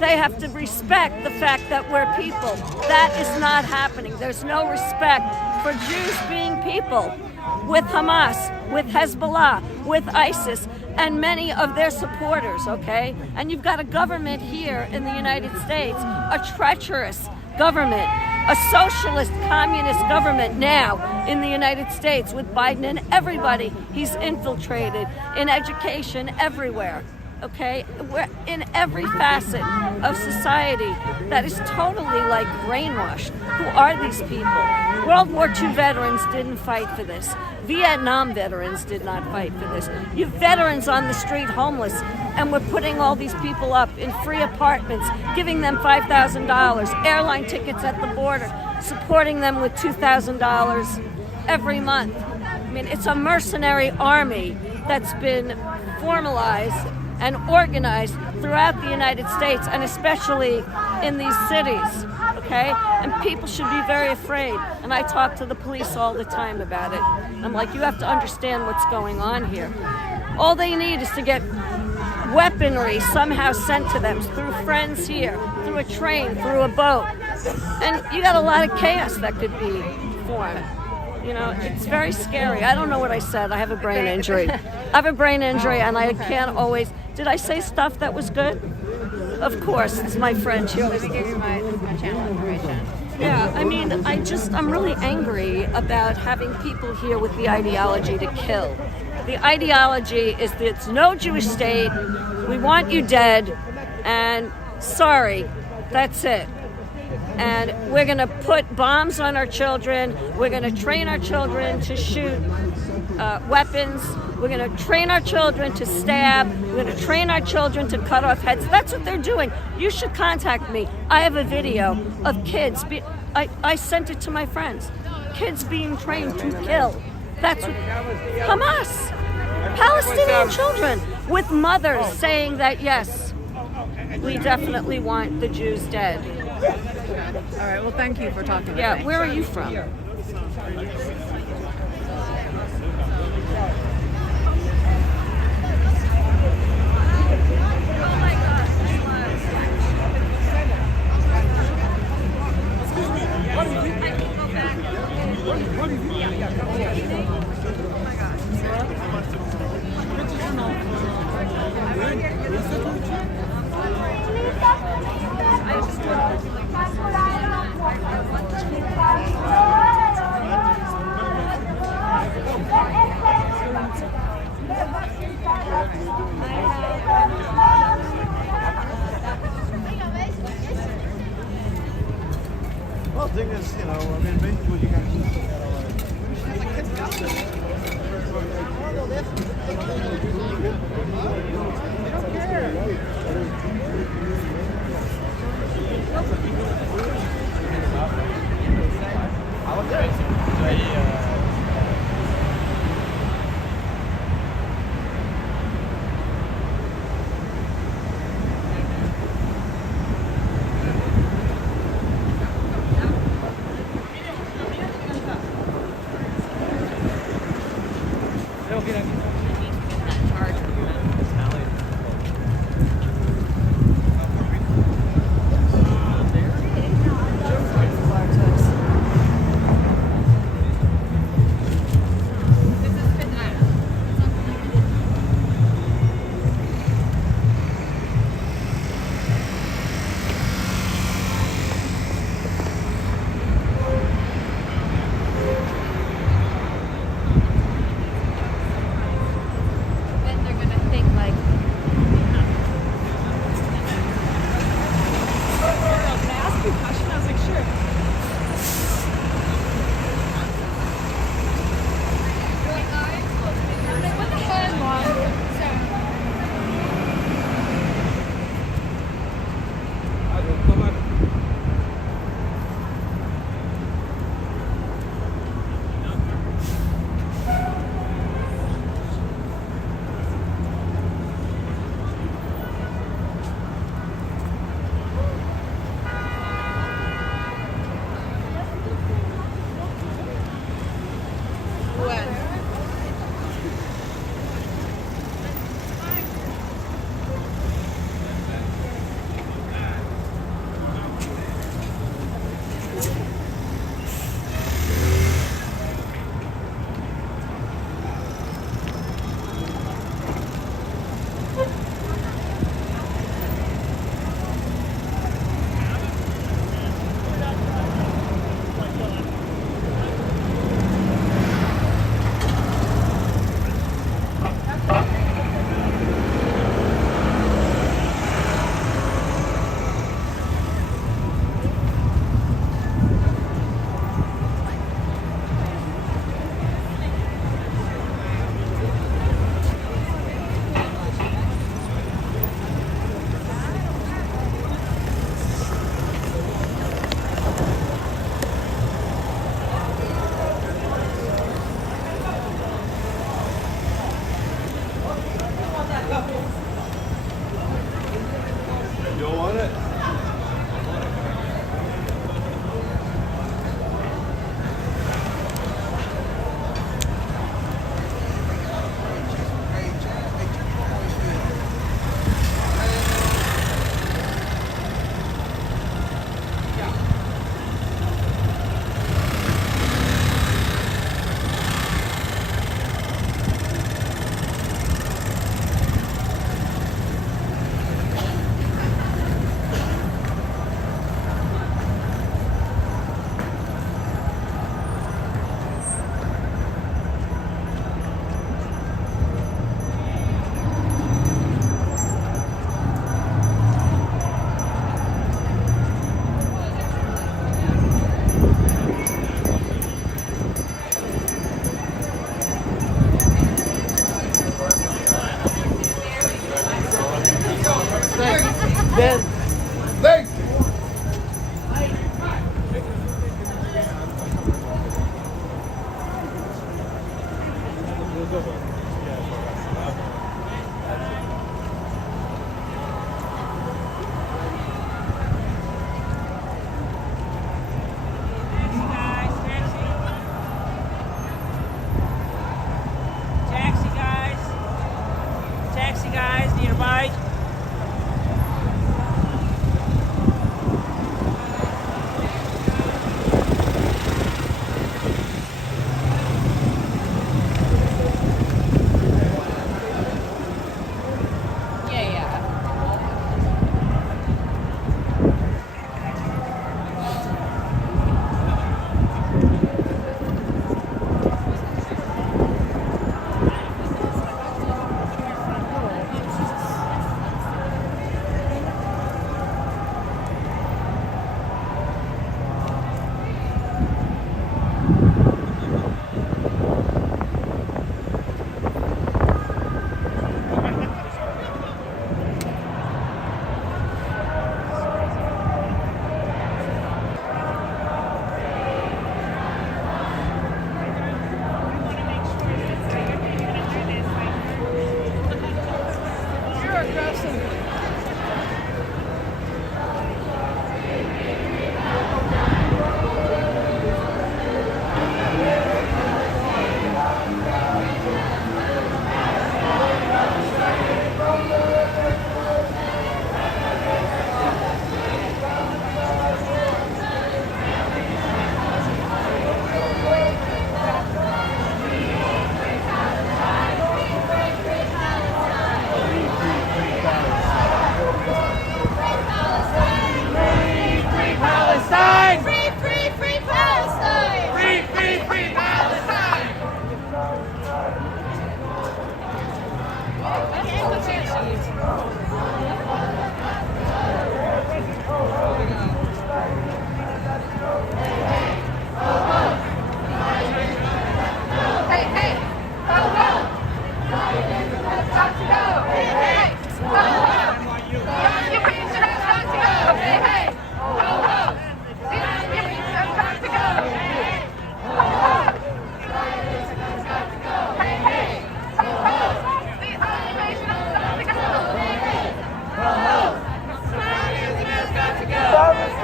They have to respect the fact that we're people. That is not happening. There's no respect for Jews being people with Hamas, with Hezbollah, with ISIS, and many of their supporters, okay? And you've got a government here in the United States, a treacherous government, a socialist communist government now in the United States with Biden and everybody he's infiltrated in education everywhere. Okay, we're in every facet of society that is totally like brainwashed. Who are these people? World War II veterans didn't fight for this. Vietnam veterans did not fight for this. You have veterans on the street homeless, and we're putting all these people up in free apartments, giving them $5,000, airline tickets at the border, supporting them with $2,000 every month. I mean, it's a mercenary army that's been formalized and organized throughout the United States, and especially in these cities, okay? And people should be very afraid. And I talk to the police all the time about it. I'm like, you have to understand what's going on here. All they need is to get weaponry somehow sent to them through friends here, through a train, through a boat. And you got a lot of chaos that could be formed. You know, it's very scary. I don't know what I said. I have a brain injury. I have a brain injury, and I can't always... Did I say stuff that was good? Of course, it's my friend. She always Let me give you my channel information. Yeah, I mean, I'm really angry about having people here with the ideology to kill. The ideology is that it's no Jewish state, we want you dead, and sorry, that's it. And we're going to put bombs on our children, we're going to train our children to shoot weapons, we're going to train our children to stab, we're going to train our children to cut off heads. That's what they're doing. You should contact me. I have a video of kids, I sent it to my friends, kids being trained to kill. That's what Hamas, Palestinian children, with mothers saying that, yes, we definitely want the Jews dead. All right, well, thank you for talking with me. Yeah, where are you from? Well, the thing is, you know, I mean, basically you guys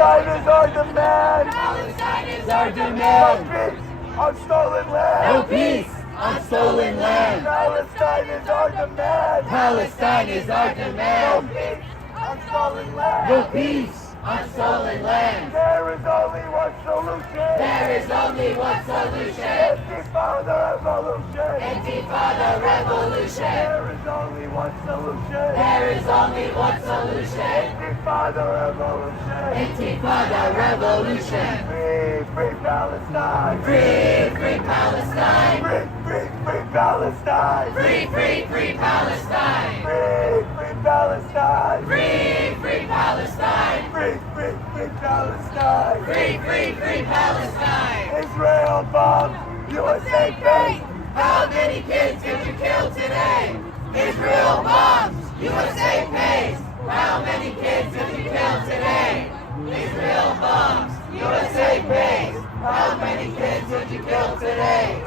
Palestine is our demand. Palestine is our demand. No peace on stolen land. No peace on stolen land. Palestine is our demand. Palestine is our demand. No peace on stolen land. No peace on stolen land. There is only one solution. There is only one solution. Intifada revolution. Intifada revolution. There is only one solution. There is only one solution. Intifada revolution. Intifada revolution. Free, free Palestine. Free, free Palestine. Free, free, free Palestine. Free, free, free Palestine. Free, free Palestine. Free, free Palestine. Free, free, free Palestine. Free, free, free Palestine. Israel bombs, USA pays. How many kids did you kill today? Israel bombs, USA pays. How many kids did you kill today? Israel bombs, USA pays. How many kids did you kill today?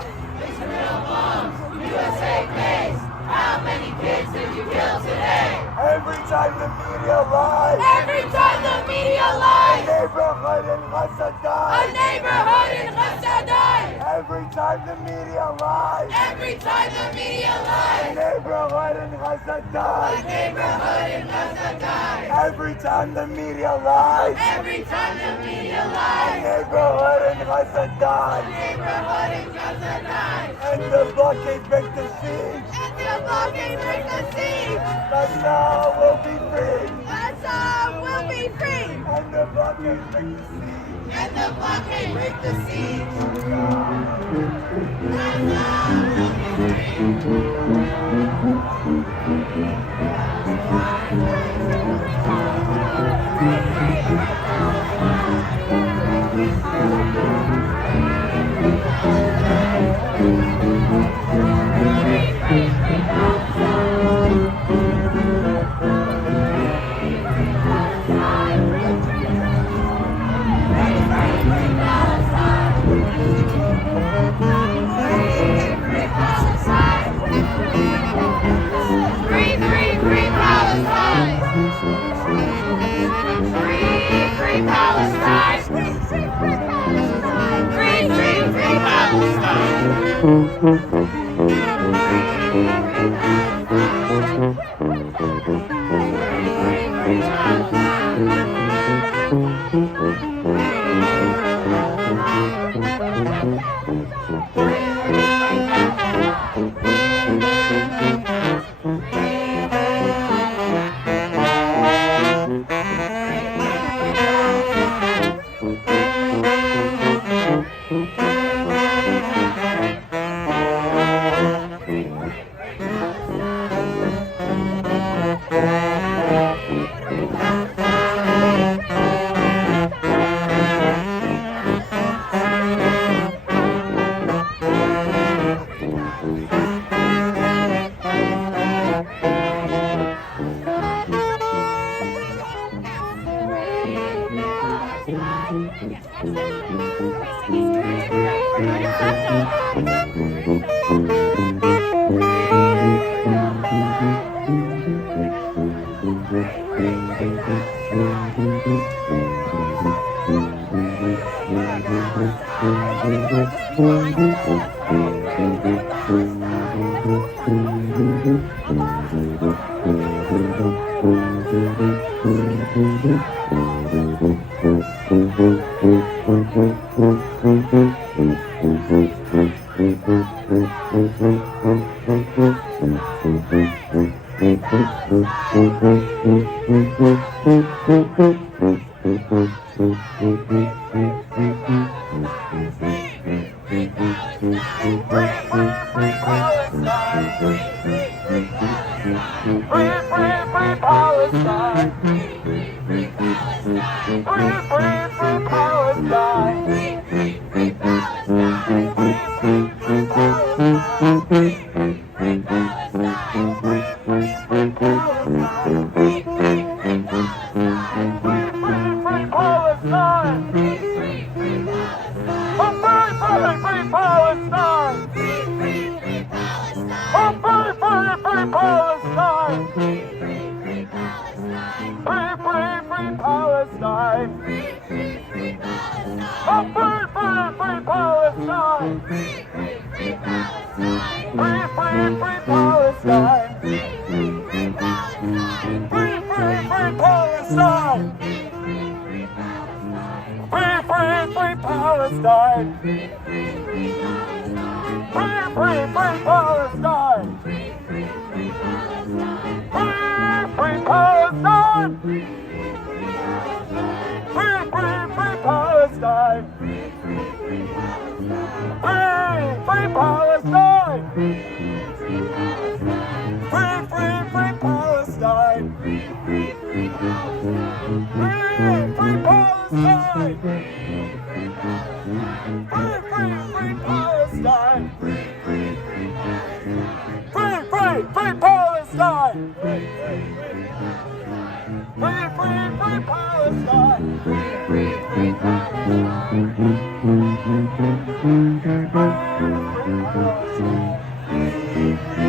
Israel bombs, USA pays. How many kids did you kill today? Every time the media lies. Every time the media lies. A neighborhood in Gaza A dies. neighborhood in Gaza dies. Every time the media lies. Every time the media A lies. neighborhood in Gaza A dies. neighborhood in Gaza dies. Every time the media lies. Every time the media A lies. neighborhood in Gaza dies. Neighborhood in Gaza dies. And the blockade break the siege. And the blockade break the siege. Gaza will be free. Gaza will be free. And the blockade break the siege. And the blockade break the siege. Free, free, free Palestine! Free, free Palestine! Free, free, free Palestine! Palestine! Free, free, free Palestine. Free, free, free Palestine. Free, free, free Palestine. Free, free, free Palestine. Free, free, free Palestine. Free, free, free Palestine. Free, free, free Palestine. Free, free, free Palestine. Free, free, free Palestine. Free, free, free Palestine. Free, free Palestine. Free, Free, free, free Palestine. free, free, free Palestine. Free, free Palestine. Free, free Palestine. Free, free, free Palestine. Free, free, free Palestine. Free, free Palestine. Free, free, free Palestine. Free, free, free Palestine. Free, free, free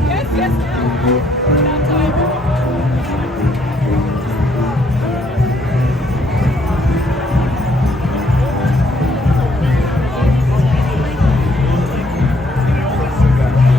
Free, Palestine. free, free Palestine. Free, free, free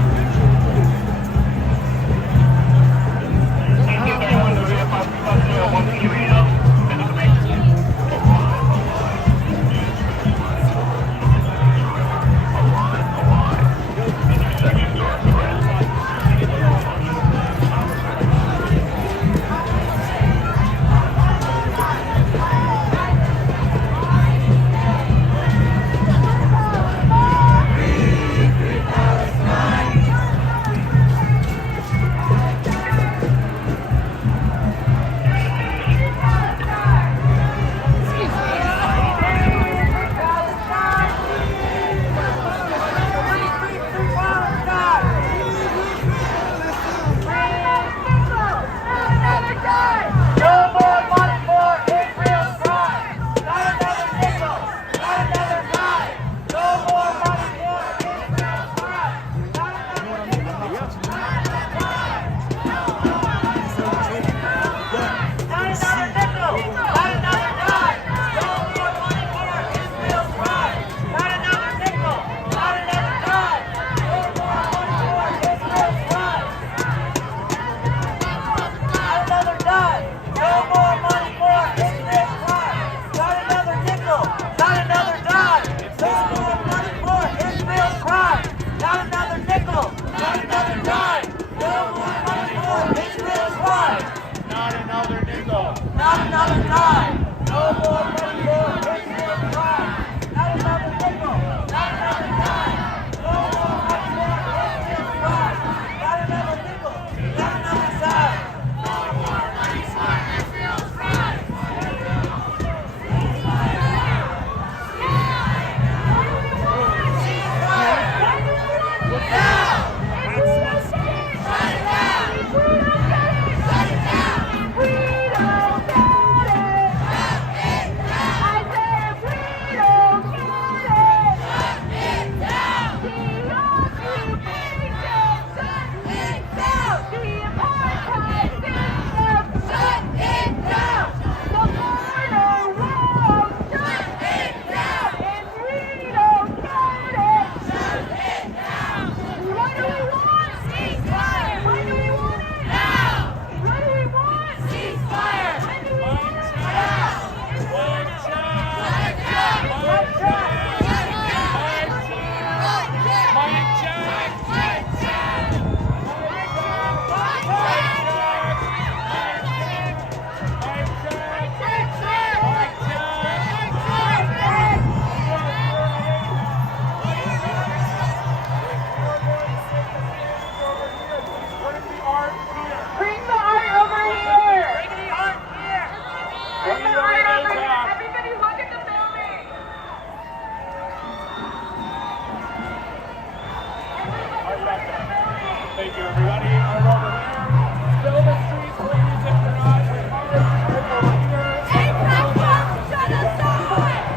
Thank you, everybody. Over here. Fill the streets, please, if you're not with cars. Over here. APAC funds genocide!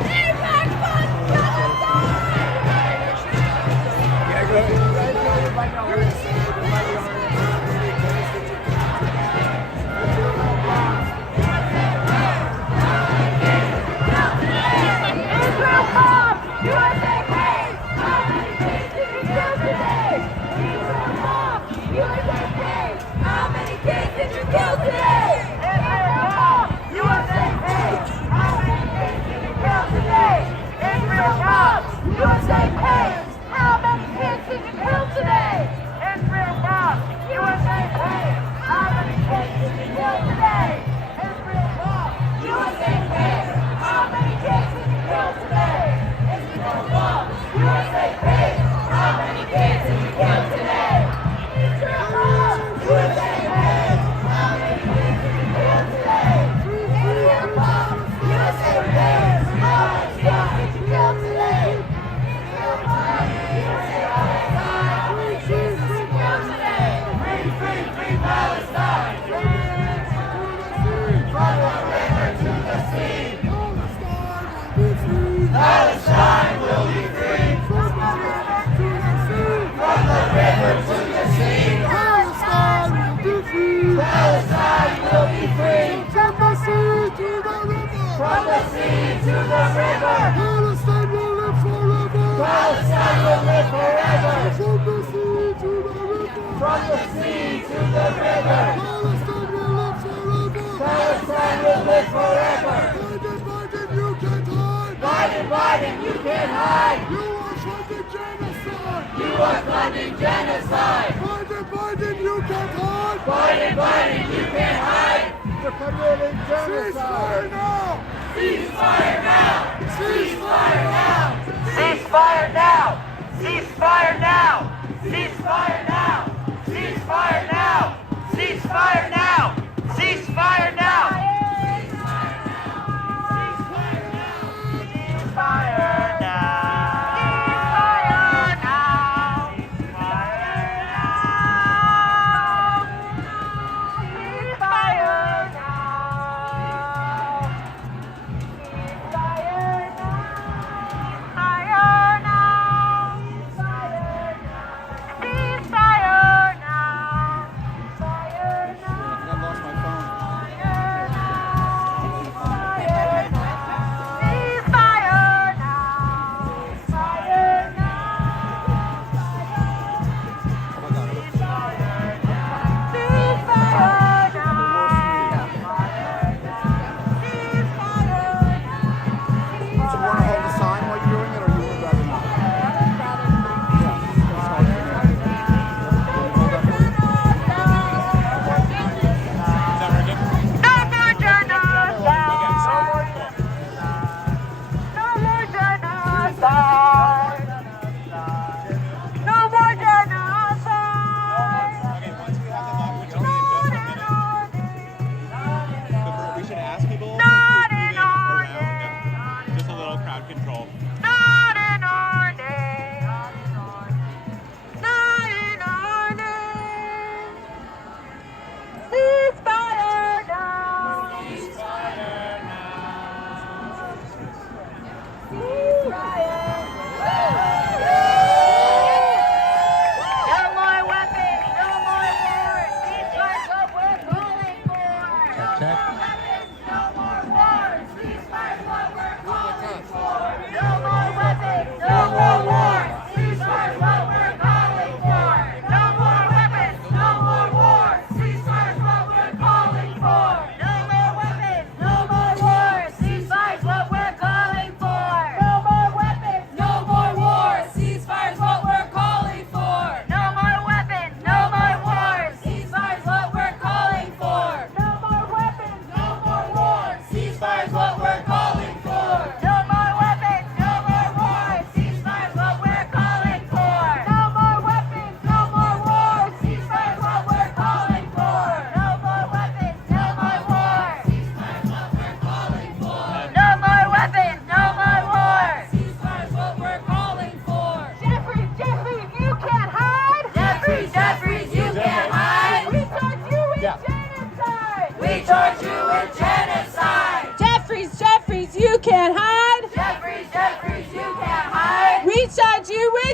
APAC funds How many kids did you kill today? Israel Mom, USA pays. How many kids did you kill today? Israel Mom, USA pays. How many kids did you kill today? Israel Mom, USA pays. How many kids did you kill today? Israel Mom, USA pays. How many kids did you kill today? Israel Mom, USA pays. How many kids did you kill today? Israel Mom, USA pays. How many kids did you kill today? Israel Mom, USA pays. How many kids did you kill today? Israel Mom, USA pays. How many kids did you kill today? Free, free, free Palestine. From the river to the sea. Palestine will be free. From the river to the sea. From the river to the sea. Palestine will be free. Palestine will be free. From the sea to the river. From the sea to the river. Palestine will live forever. Palestine will live forever. From the sea to the river. From the sea to the river. Palestine will live forever. Palestine will live forever. Biden, Biden, you can't hide. Biden, Biden, you can't hide. You are funding genocide. You are funding genocide. Biden, Biden, you can't hide. Biden, Biden, you can't hide. You're committing genocide. Ceasefire now. Ceasefire now. Ceasefire now. Ceasefire now. Ceasefire now. Ceasefire now. Ceasefire now. Ceasefire now. Ceasefire now. Ceasefire now.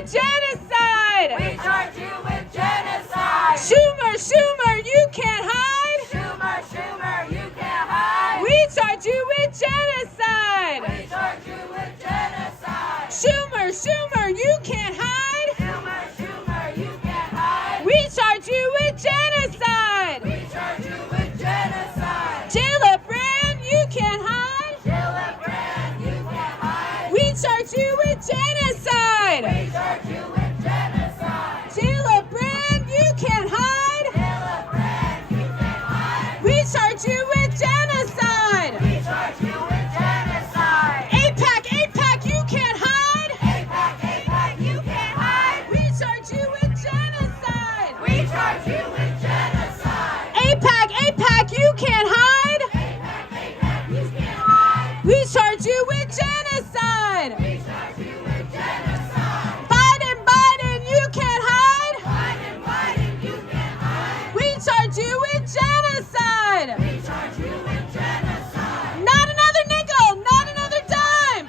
with genocide. We charge you with genocide. Schumer, Schumer, you can't hide. Schumer, Schumer, you can't hide. We charge you with genocide. We charge you with genocide. Schumer, Schumer, you can't hide. Schumer, Schumer, you can't hide. We charge you with genocide. We charge you with genocide. Gillibrand, you can't hide. Gillibrand, you can't hide. We charge you with genocide. We charge you with genocide. Gillibrand, you can't hide. Gillibrand, you can't hide. We charge you with genocide. We charge you with genocide. AIPAC, AIPAC, you can't hide. AIPAC, AIPAC, you can't hide. We charge you with genocide. We charge you with genocide. AIPAC, AIPAC, you can't hide. AIPAC, AIPAC, you can't hide. We charge you with genocide. We charge you with genocide. Biden, Biden, you can't hide. Biden, Biden, you can't hide. We charge you with genocide. We charge you with genocide. Not another nickel, not another dime.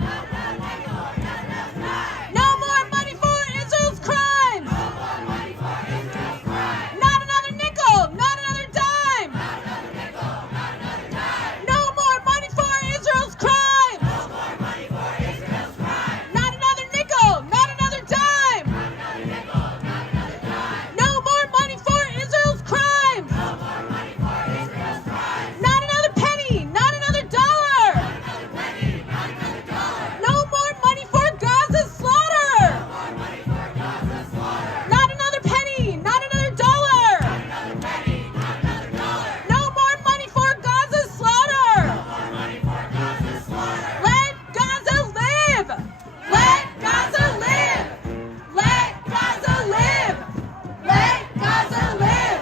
No more money for Israel's crimes. No more money for Israel's crime. Not another nickel, not another dime. Not another nickel, not another dime. No more money for Israel's crimes. No more money for Israel's crime. Not another nickel, not another dime. Not another nickel, not another dime. No more money for Israel's crimes. No more money for Israel's crime. Not another penny, not another dollar. Not another penny, not another dollar. No more money for Gaza's slaughter. No more money for Gaza's slaughter. Not another penny, not another dollar. Not another penny, not another dollar. No more money for Gaza's slaughter. No more money for Gaza's slaughter. Let Gaza live. Let Gaza live. Let Gaza live. Let Gaza live.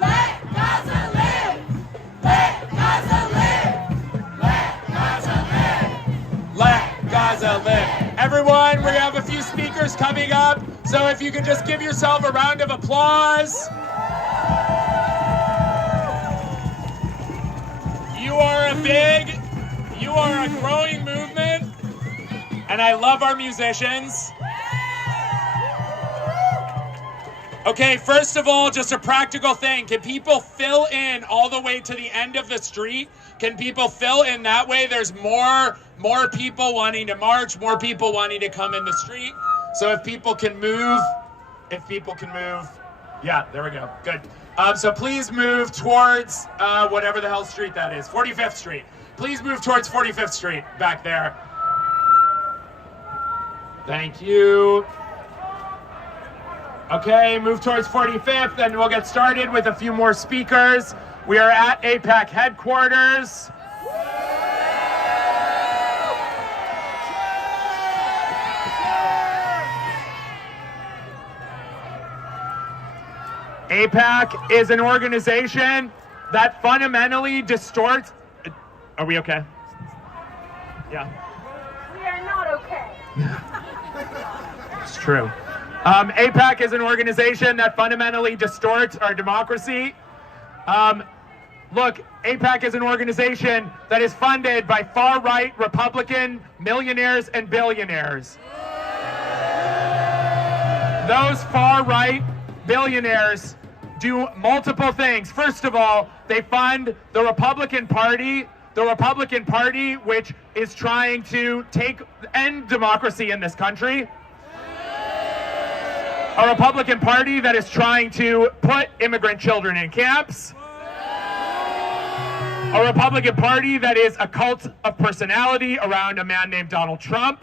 Let Gaza live. Let Gaza live. Let Gaza live. Let Gaza live. Everyone, we're gonna have a few speakers coming up, so if you could just give yourself a round of applause. You are a growing movement, and I love our musicians. Okay, first of all, just a practical thing. Can people fill in all the way to the end of the street? Can people fill in that way? There's more people wanting to march, more people wanting to come in the street. So if people can move, yeah, there we go, good. So please move towards whatever the hell street that is, 45th Street. Please move towards 45th Street back there. Thank you. Okay, move towards 45th, and we'll get started with a few more speakers. We are at AIPAC headquarters. AIPAC is an organization that fundamentally distorts... Are we okay? Yeah. We are not okay. It's true. AIPAC is an organization that fundamentally distorts our democracy. Look, AIPAC is an organization that is funded by far-right Republican millionaires and billionaires. Those far-right billionaires do multiple things. First of all, they fund the Republican Party, which is trying to end democracy in this country. A Republican Party that is trying to put immigrant children in camps. A Republican Party that is a cult of personality around a man named Donald Trump.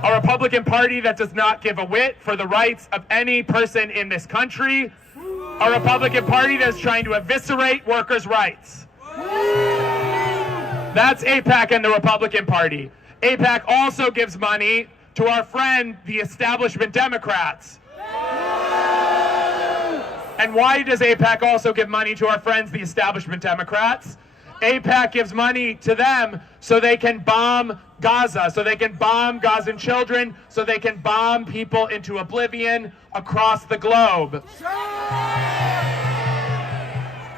A Republican Party that does not give a whit for the rights of any person in this country. A Republican Party that's trying to eviscerate workers' rights. That's AIPAC and the Republican Party. AIPAC also gives money to our friend, the establishment Democrats. And why does AIPAC also give money to our friends, the establishment Democrats? AIPAC gives money to them so they can bomb Gaza, so they can bomb Gazan children, so they can bomb people into oblivion across the globe.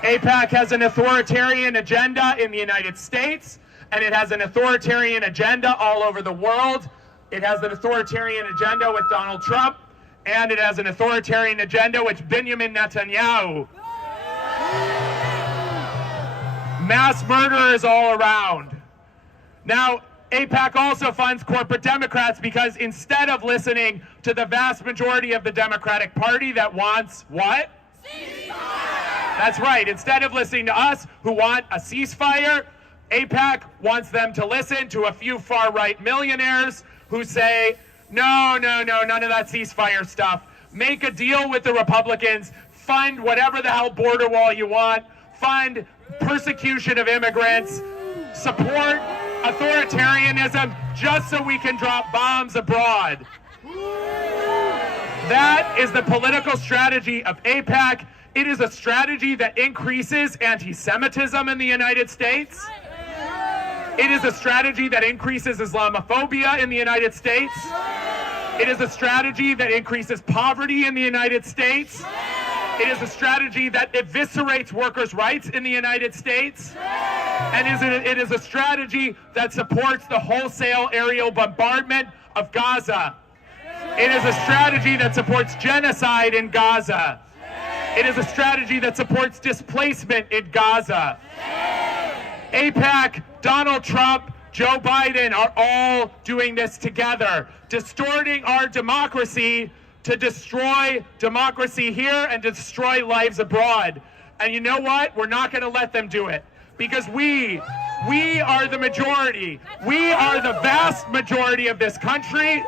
AIPAC has an authoritarian agenda in the United States, and it has an authoritarian agenda all over the world. It has an authoritarian agenda with Donald Trump, and it has an authoritarian agenda with Benjamin Netanyahu. Mass murderers all around. Now, AIPAC also funds corporate Democrats because instead of listening to the vast majority of the Democratic Party that wants what? Ceasefire! That's right. Instead of listening to us who want a ceasefire, AIPAC wants them to listen to a few far-right millionaires who say, no, none of that ceasefire stuff. Make a deal with the Republicans, fund whatever the hell border wall you want, fund persecution of immigrants, support authoritarianism just so we can drop bombs abroad. That is the political strategy of AIPAC. It is a strategy that increases anti-Semitism in the United States. It is a strategy that increases Islamophobia in the United States. It is a strategy that increases poverty in the United States. It is a strategy that eviscerates workers' rights in the United States. And it is a strategy that supports the wholesale aerial bombardment of Gaza. It is a strategy that supports genocide in Gaza. It is a strategy that supports displacement in Gaza. AIPAC, Donald Trump, Joe Biden are all doing this together, distorting our democracy to destroy democracy here and destroy lives abroad. And you know what? We're not going to let them do it, because we are the majority. We are the vast majority of this country.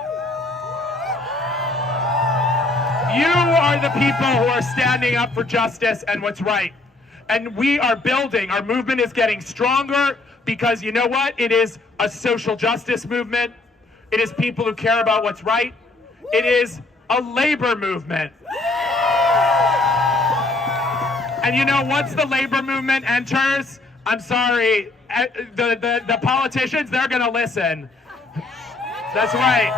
You are the people who are standing up for justice and what's right. And we are building. Our movement is getting stronger because you know what? It is a social justice movement. It is people who care about what's right. It is a labor movement. And you know, once the labor movement enters, I'm sorry, the politicians, they're going to listen. That's right.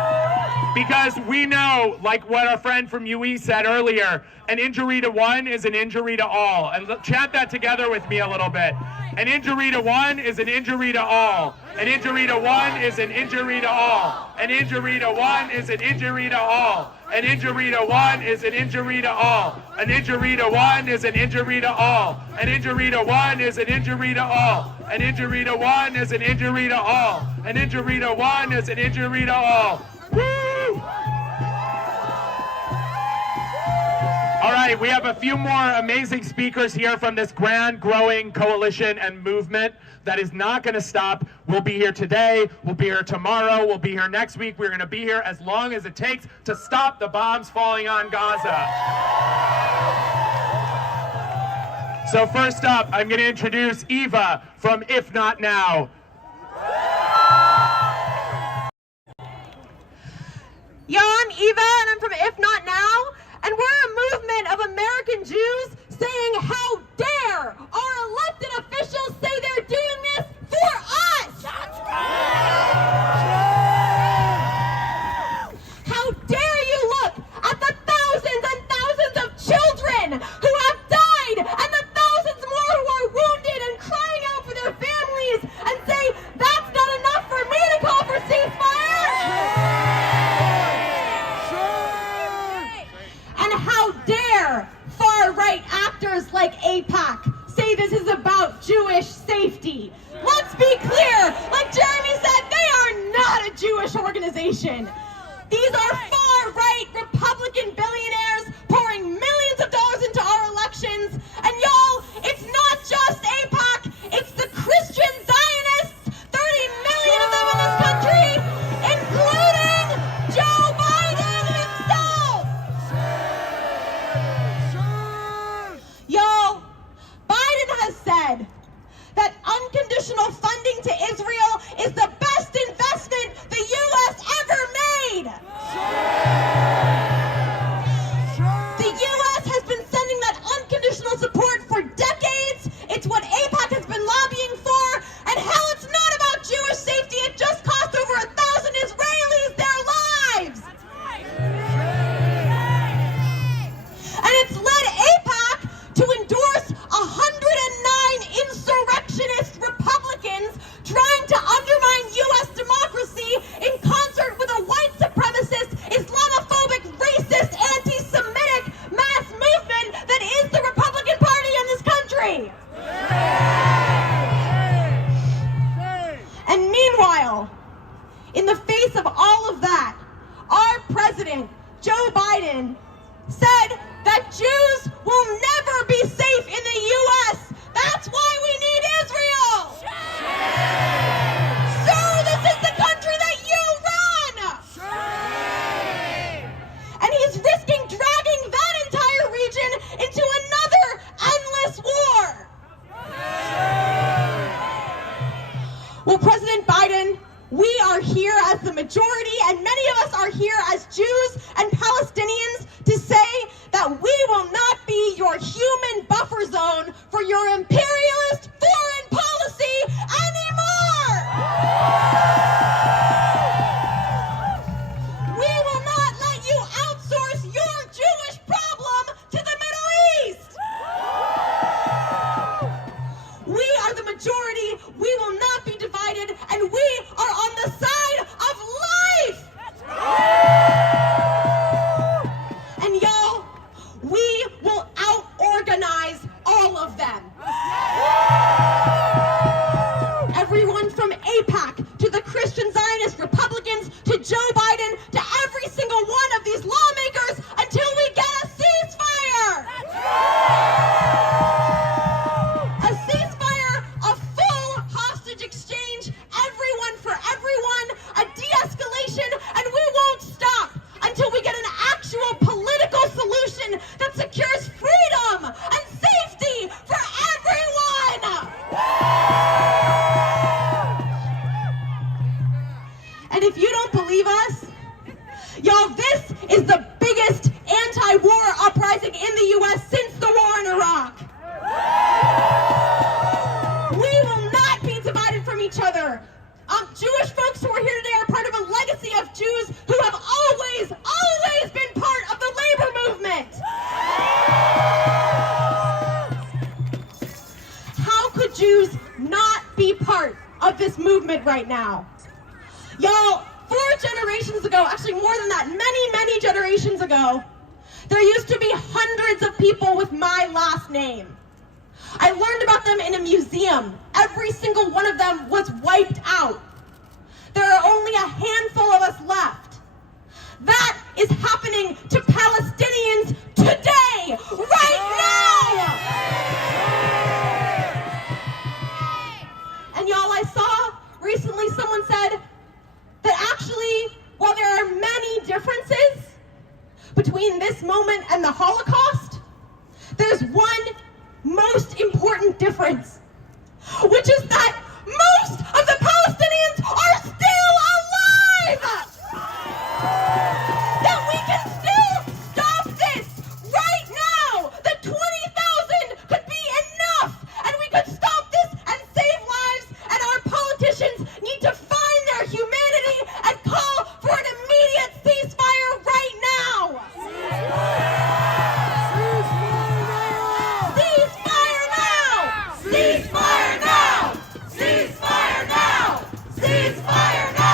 Because we know, like what our friend from UE said earlier, an injury to one is an injury to all. And chant that together with me a little bit. An injury to one is an injury to all. An injury to one is an injury to all. An injury to one is an injury to all. An injury to one is an injury to all. An injury to one is an injury to all. An injury to one is an injury to all. An injury to one is an injury to all. An injury to one is an injury to all. Woo! All right, we have a few more amazing speakers here from this grand, growing coalition and movement that is not going to stop. We'll be here today, we'll be here tomorrow, we'll be here next week. We're going to be here as long as it takes to stop the bombs falling on Gaza. So first up, I'm going to introduce Eva from If Not Now. Yo, I'm Eva, and I'm from If Not Now, and we're a movement of American Jews saying, how dare our elected officials say they're doing this for us! That's right! How dare you look at the thousands and thousands of children who have died, and the thousands more who are wounded and crying out for their families, and say, that's not enough for me to call for ceasefire! How dare far-right actors like AIPAC say this is about Jewish safety? Let's be clear, like Jeremy said, they are not a Jewish organization. These are far-right Republican billionaires pouring millions of dollars into our elections. And y'all, it's not just AIPAC, it's the Christian Zionists, 30 million of them in this country, including Joe Biden himself. Y'all, Biden has said that unconditional funding to Israel is the best investment the U.S. ever made. President Joe Biden said that Jews will never be safe in the U.S. That's why we need Israel. So this is the country that you run. And he's risking dragging that entire region into another endless war. Well, President Biden, we are here as the majority, and many of us are here as Jews and Palestinians to say that we will not be your human buffer zone for your imperialist foreign policy anymore! We will not let you outsource your Jewish problem to the Middle East! We are the majority, we will not be divided, and we are on the side of life! And y'all, we will out-organize all of them. Everyone from AIPAC to the Christian Zionist Republicans to Joe Biden to every single one of these lawmakers until we get a ceasefire! A ceasefire, a full hostage exchange, everyone for everyone, a de-escalation, and we won't stop until we get an actual political solution that secures freedom and safety for everyone! And if you don't believe us, y'all, this is the biggest anti-war uprising in the U.S. since the war in Iraq. We will not be divided from each other. Jewish folks who are here today are part of a legacy of Jews who have always been part of the labor movement. How could Jews not be part of this movement right now? Y'all, 4 generations ago, actually more than that, many generations ago, there used to be hundreds of people with my last name. I learned about them in a museum. Every single one of them was wiped out. There are only a handful of us left. That is happening to Palestinians today, right now! And y'all, I saw recently someone said that actually, while there are many differences between this moment and the Holocaust, there's one most important difference, which is that most of the Palestinians are still alive! That we can still stop this right now! That 20,000 could be enough! And we could stop this and save lives, and our politicians need to find their humanity and call for an immediate ceasefire right now! Ceasefire now! Ceasefire now! Ceasefire now! Ceasefire now!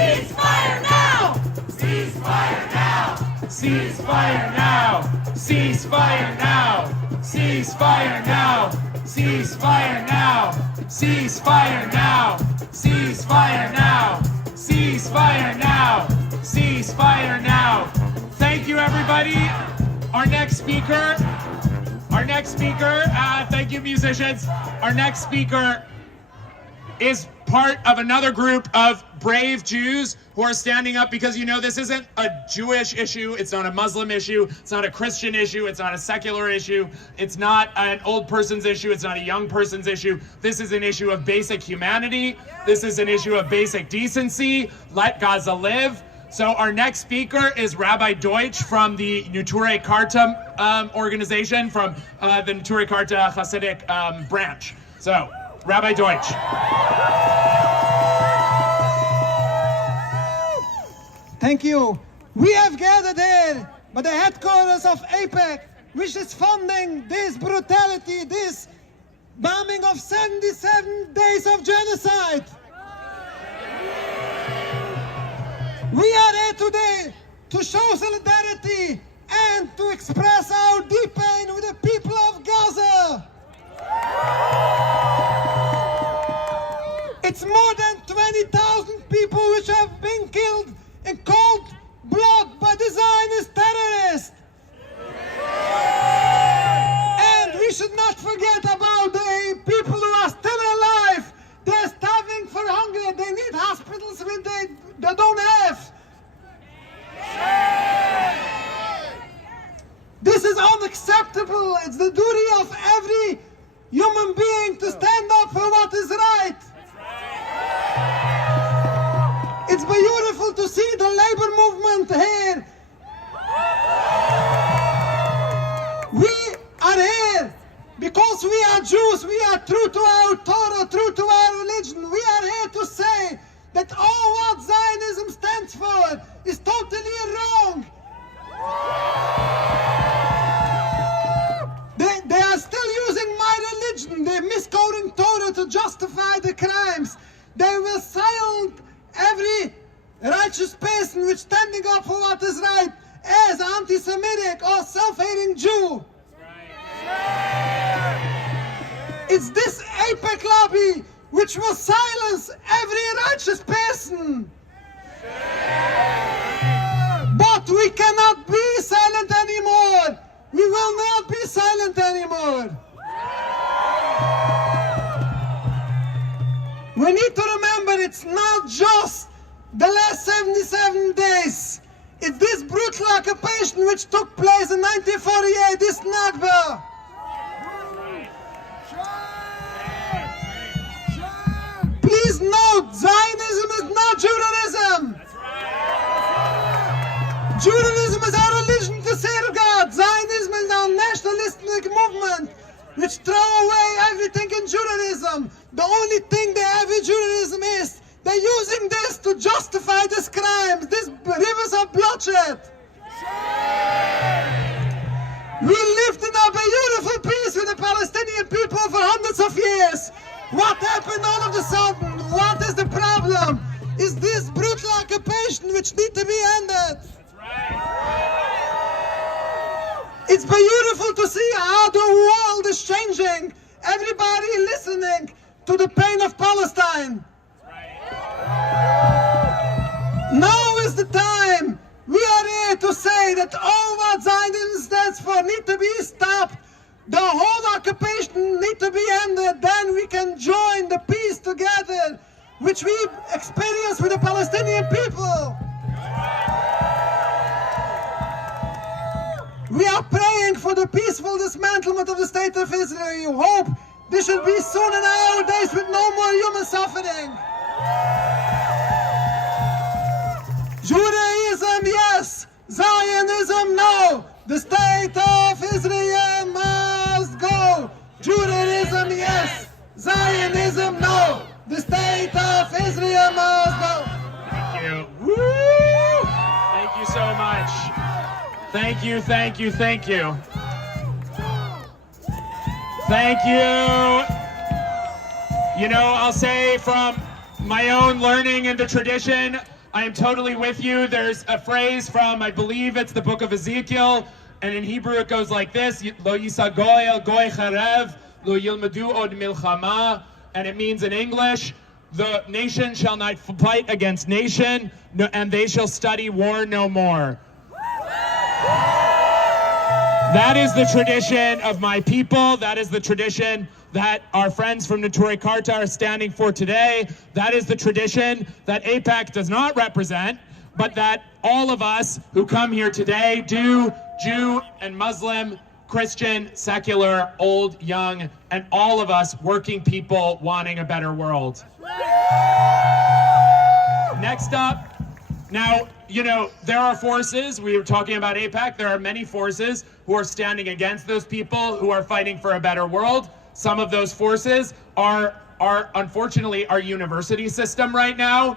Ceasefire now! Ceasefire now! Ceasefire now! Ceasefire now! Ceasefire now! Ceasefire now! Ceasefire now! Ceasefire now! Ceasefire now! Ceasefire now! Thank you, everybody. Our next speaker, thank you, musicians. Our next speaker is part of another group of brave Jews who are standing up because, you know, this isn't a Jewish issue, it's not a Muslim issue, it's not a Christian issue, it's not a secular issue, it's not an old person's issue, it's not a young person's issue. This is an issue of basic humanity. This is an issue of basic decency. Let Gaza live. So our next speaker is Rabbi Deutsch from the Neturei Karta organization, from the Neturei Karta Hasidic branch. So, Rabbi Deutsch. Thank you. We have gathered here by the headquarters of AIPAC, which is funding this brutality, this bombing of 77 days of genocide. We are here today to show solidarity and to express our deep pain with the people of Gaza. It's more than 20,000 people which have been killed in cold blood It's beautiful to see the labor movement here. We are here because we are Jews. We are true to our Torah, true to our religion. We are here to say that all what Zionism stands for is totally wrong. They are still using my religion. They're misquoting Torah to justify the crimes. They will silence every righteous person which standing up for what is right as anti-Semitic or self-hating Jew. It's this AIPAC lobby which will silence every righteous person. But we cannot be silent anymore. We will not be silent anymore. We need to remember it's not just the last 77 days. It's this brutal occupation which took place in 1948, this Nakba. Please note, Zionism is not Judaism. Judaism is our religion to serve God. Zionism is our nationalistic movement which throw away everything in Judaism. The only thing they have in Judaism is they're using this to justify these crimes, these rivers of bloodshed. We lived in a beautiful peace with the Palestinian people for hundreds of years. What happened all of a sudden? What is the problem? Is this brutal occupation which needs to be ended? It's beautiful to see how the world is changing. Everybody listening to the pain of Palestine. Now is the time. We are here to say that all what Zionism stands for need to be stopped. The whole occupation need to be ended. Then we can join the peace together, which we experience with the Palestinian people. We are praying for the peaceful dismantlement of the state of Israel. You hope this should be soon in our days with no more human suffering. Judaism, yes. Zionism, no. The state of Israel must go. Judaism, yes. Zionism, no. The state of Israel must go. Thank you. Woo! Thank you so much. Thank you, thank you, thank you. Thank you. You know, I'll say from my own learning and the tradition, I am totally with you. There's a phrase from, I believe it's the book of Ezekiel, and in Hebrew it goes like this, Lo yisa goy el goy charev, lo yilmedu od milchama, and it means in English, the nation shall not fight against nation, and they shall study war no more. That is the tradition of my people. That is the tradition that our friends from Neturei Karta are standing for today. That is the tradition that AIPAC does not represent, but that all of us who come here today do, Jew and Muslim, Christian, secular, old, young, and all of us working people wanting a better world. Next up, now, you know, there are forces, we were talking about AIPAC, there are many forces who are standing against those people who are fighting for a better world. Some of those forces are unfortunately our university system right now.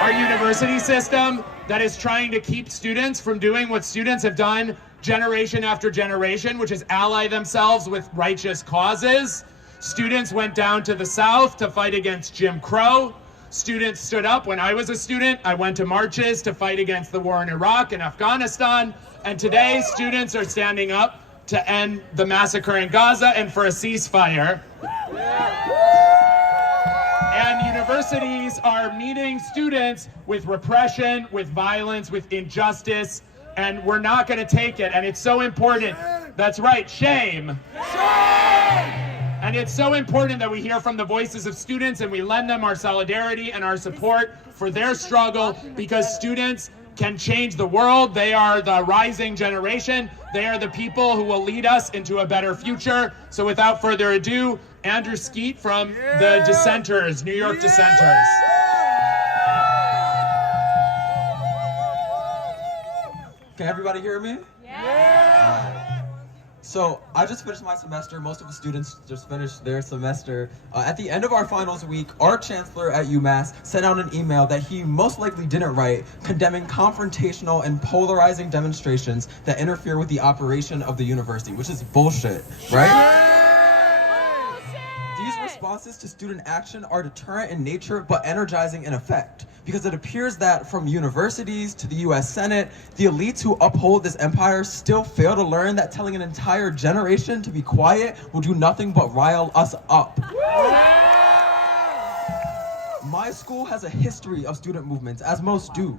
Our university system that is trying to keep students from doing what students have done generation after generation, which is ally themselves with righteous causes. Students went down to the South to fight against Jim Crow. Students stood up. When I was a student, I went to marches to fight against the war in Iraq and Afghanistan. And today, students are standing up to end the massacre in Gaza and for a ceasefire. And universities are meeting students with repression, with violence, with injustice, and we're not going to take it. And it's so important. That's right, shame. And it's so important that we hear from the voices of students and we lend them our solidarity and our support for their struggle, because students can change the world. They are the rising generation. They are the people who will lead us into a better future. So without further ado, Andrew Skeet from the Dissenters, New York Dissenters. Can everybody hear me? Yeah. So I just finished my semester. Most of the students just finished their semester. At the end of our finals week, our chancellor at UMass sent out an email that he most likely didn't write, condemning confrontational and polarizing demonstrations that interfere with the operation of the university, which is bullshit, right? These responses to student action are deterrent in nature but energizing in effect, because it appears that from universities to the US Senate, the elites who uphold this empire still fail to learn that telling an entire generation to be quiet will do nothing but rile us up. My school has a history of student movements, as most do.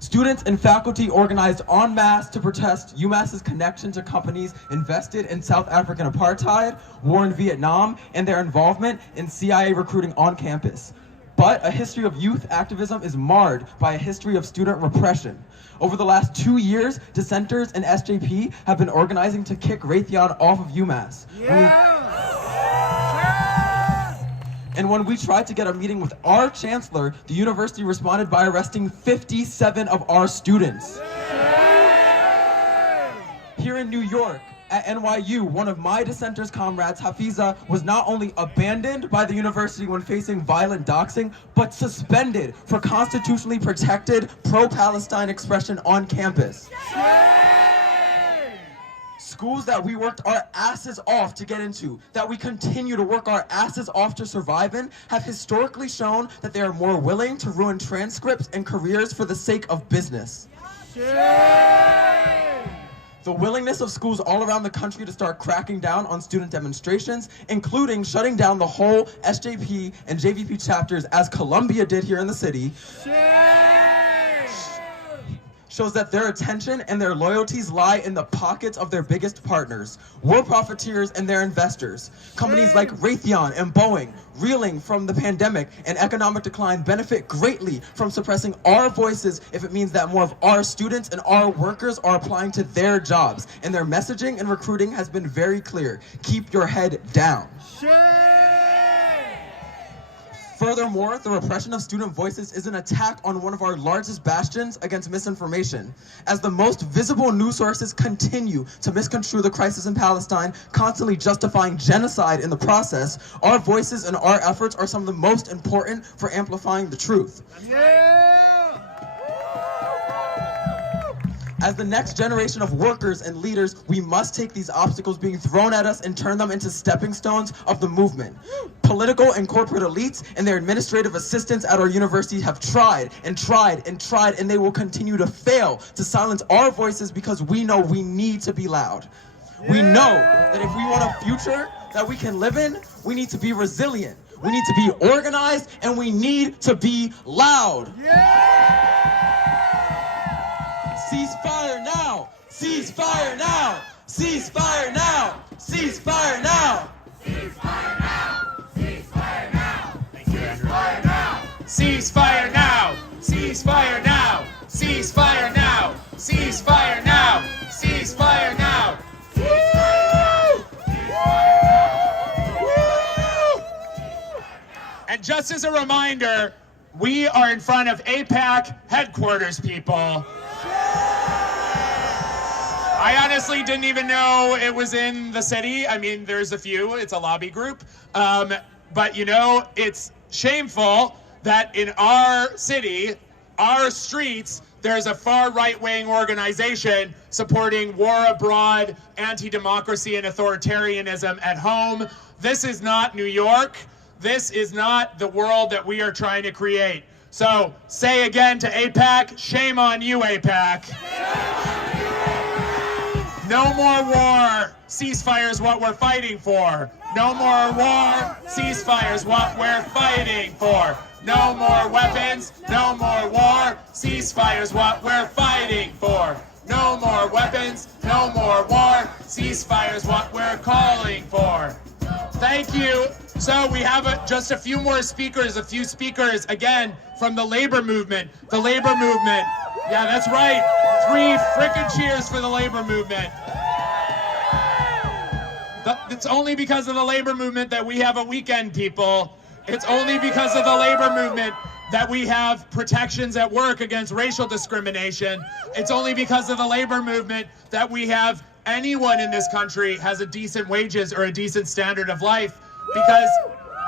Students and faculty organized en masse to protest UMass's connection to companies invested in South African apartheid, war in Vietnam, and their involvement in CIA recruiting on campus. But a history of youth activism is marred by a history of student repression. Over the last 2 years, dissenters and SJP have been organizing to kick Raytheon off of UMass. And when we tried to get a meeting with our chancellor, the university responded by arresting 57 of our students. Here in New York, at NYU, one of my dissenters' comrades, Hafiza, was not only abandoned by the university when facing violent doxing, but suspended for constitutionally protected pro-Palestine expression on campus. Schools that we worked our asses off to get into, that we continue to work our asses off to survive in, have historically shown that they are more willing to ruin transcripts and careers for the sake of business. The willingness of schools all around the country to start cracking down on student demonstrations, including shutting down the whole SJP and JVP chapters, as Columbia did here in the city, shows that their attention and their loyalties lie in the pockets of their biggest partners, war profiteers and their investors. Companies like Raytheon and Boeing, reeling from the pandemic and economic decline, benefit greatly from suppressing our voices if it means that more of our students and our workers are applying to their jobs. And their messaging and recruiting has been very clear. Keep your head down. Furthermore, the repression of student voices is an attack on one of our largest bastions against misinformation. As the most visible news sources continue to misconstrue the crisis in Palestine, constantly justifying genocide in the process, our voices and our efforts are some of the most important for amplifying the truth. As the next generation of workers and leaders, we must take these obstacles being thrown at us and turn them into stepping stones of the movement. Political and corporate elites and their administrative assistants at our university have tried and tried and tried, and they will continue to fail to silence our voices because we know we need to be loud. We know that if we want a future that we can live in, we need to be resilient. We need to be organized, and we need to be loud. Ceasefire now! Ceasefire now! Ceasefire now! Ceasefire now! Ceasefire now! Ceasefire now! Ceasefire now! Ceasefire now! Ceasefire now! Ceasefire now! Ceasefire now! Ceasefire now! And just as a reminder, we are in front of AIPAC headquarters, people. I honestly didn't even know it was in the city. I mean, there's a few, it's a lobby group. But you know, it's shameful that in our city, our streets, there's a far right-wing organization supporting war abroad, anti-democracy and authoritarianism at home. This is not New York. This is not the world that we are trying to create. So say again to AIPAC, shame on you, AIPAC. No more war. Ceasefire is what we're fighting for. No more war. Ceasefire is what we're fighting for. No more weapons. No more war. Ceasefire is what we're fighting for. No more weapons. No more war. Ceasefire is what we're calling for. Thank you. So we have just a few more speakers, again from the labor movement. The labor movement. Yeah, that's right. 3 frickin' cheers for the labor movement. It's only because of the labor movement that we have a weekend, people. It's only because of the labor movement that we have protections at work against racial discrimination. It's only because of the labor movement that we have anyone in this country has a decent wages or a decent standard of life, because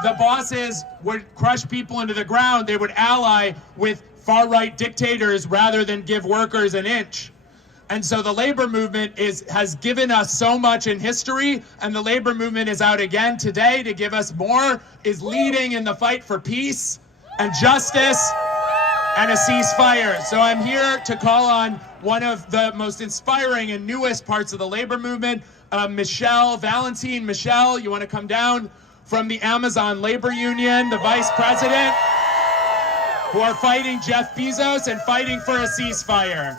the bosses would crush people into the ground. They would ally with far-right dictators rather than give workers an inch. And so the labor movement has given us so much in history, and the labor movement is out again today to give us more, is leading in the fight for peace and justice and a ceasefire. So I'm here to call on one of the most inspiring and newest parts of the labor movement, Michelle Valentine. Michelle, you want to come down? From the Amazon Labor Union, the vice president, who are fighting Jeff Bezos and fighting for a ceasefire.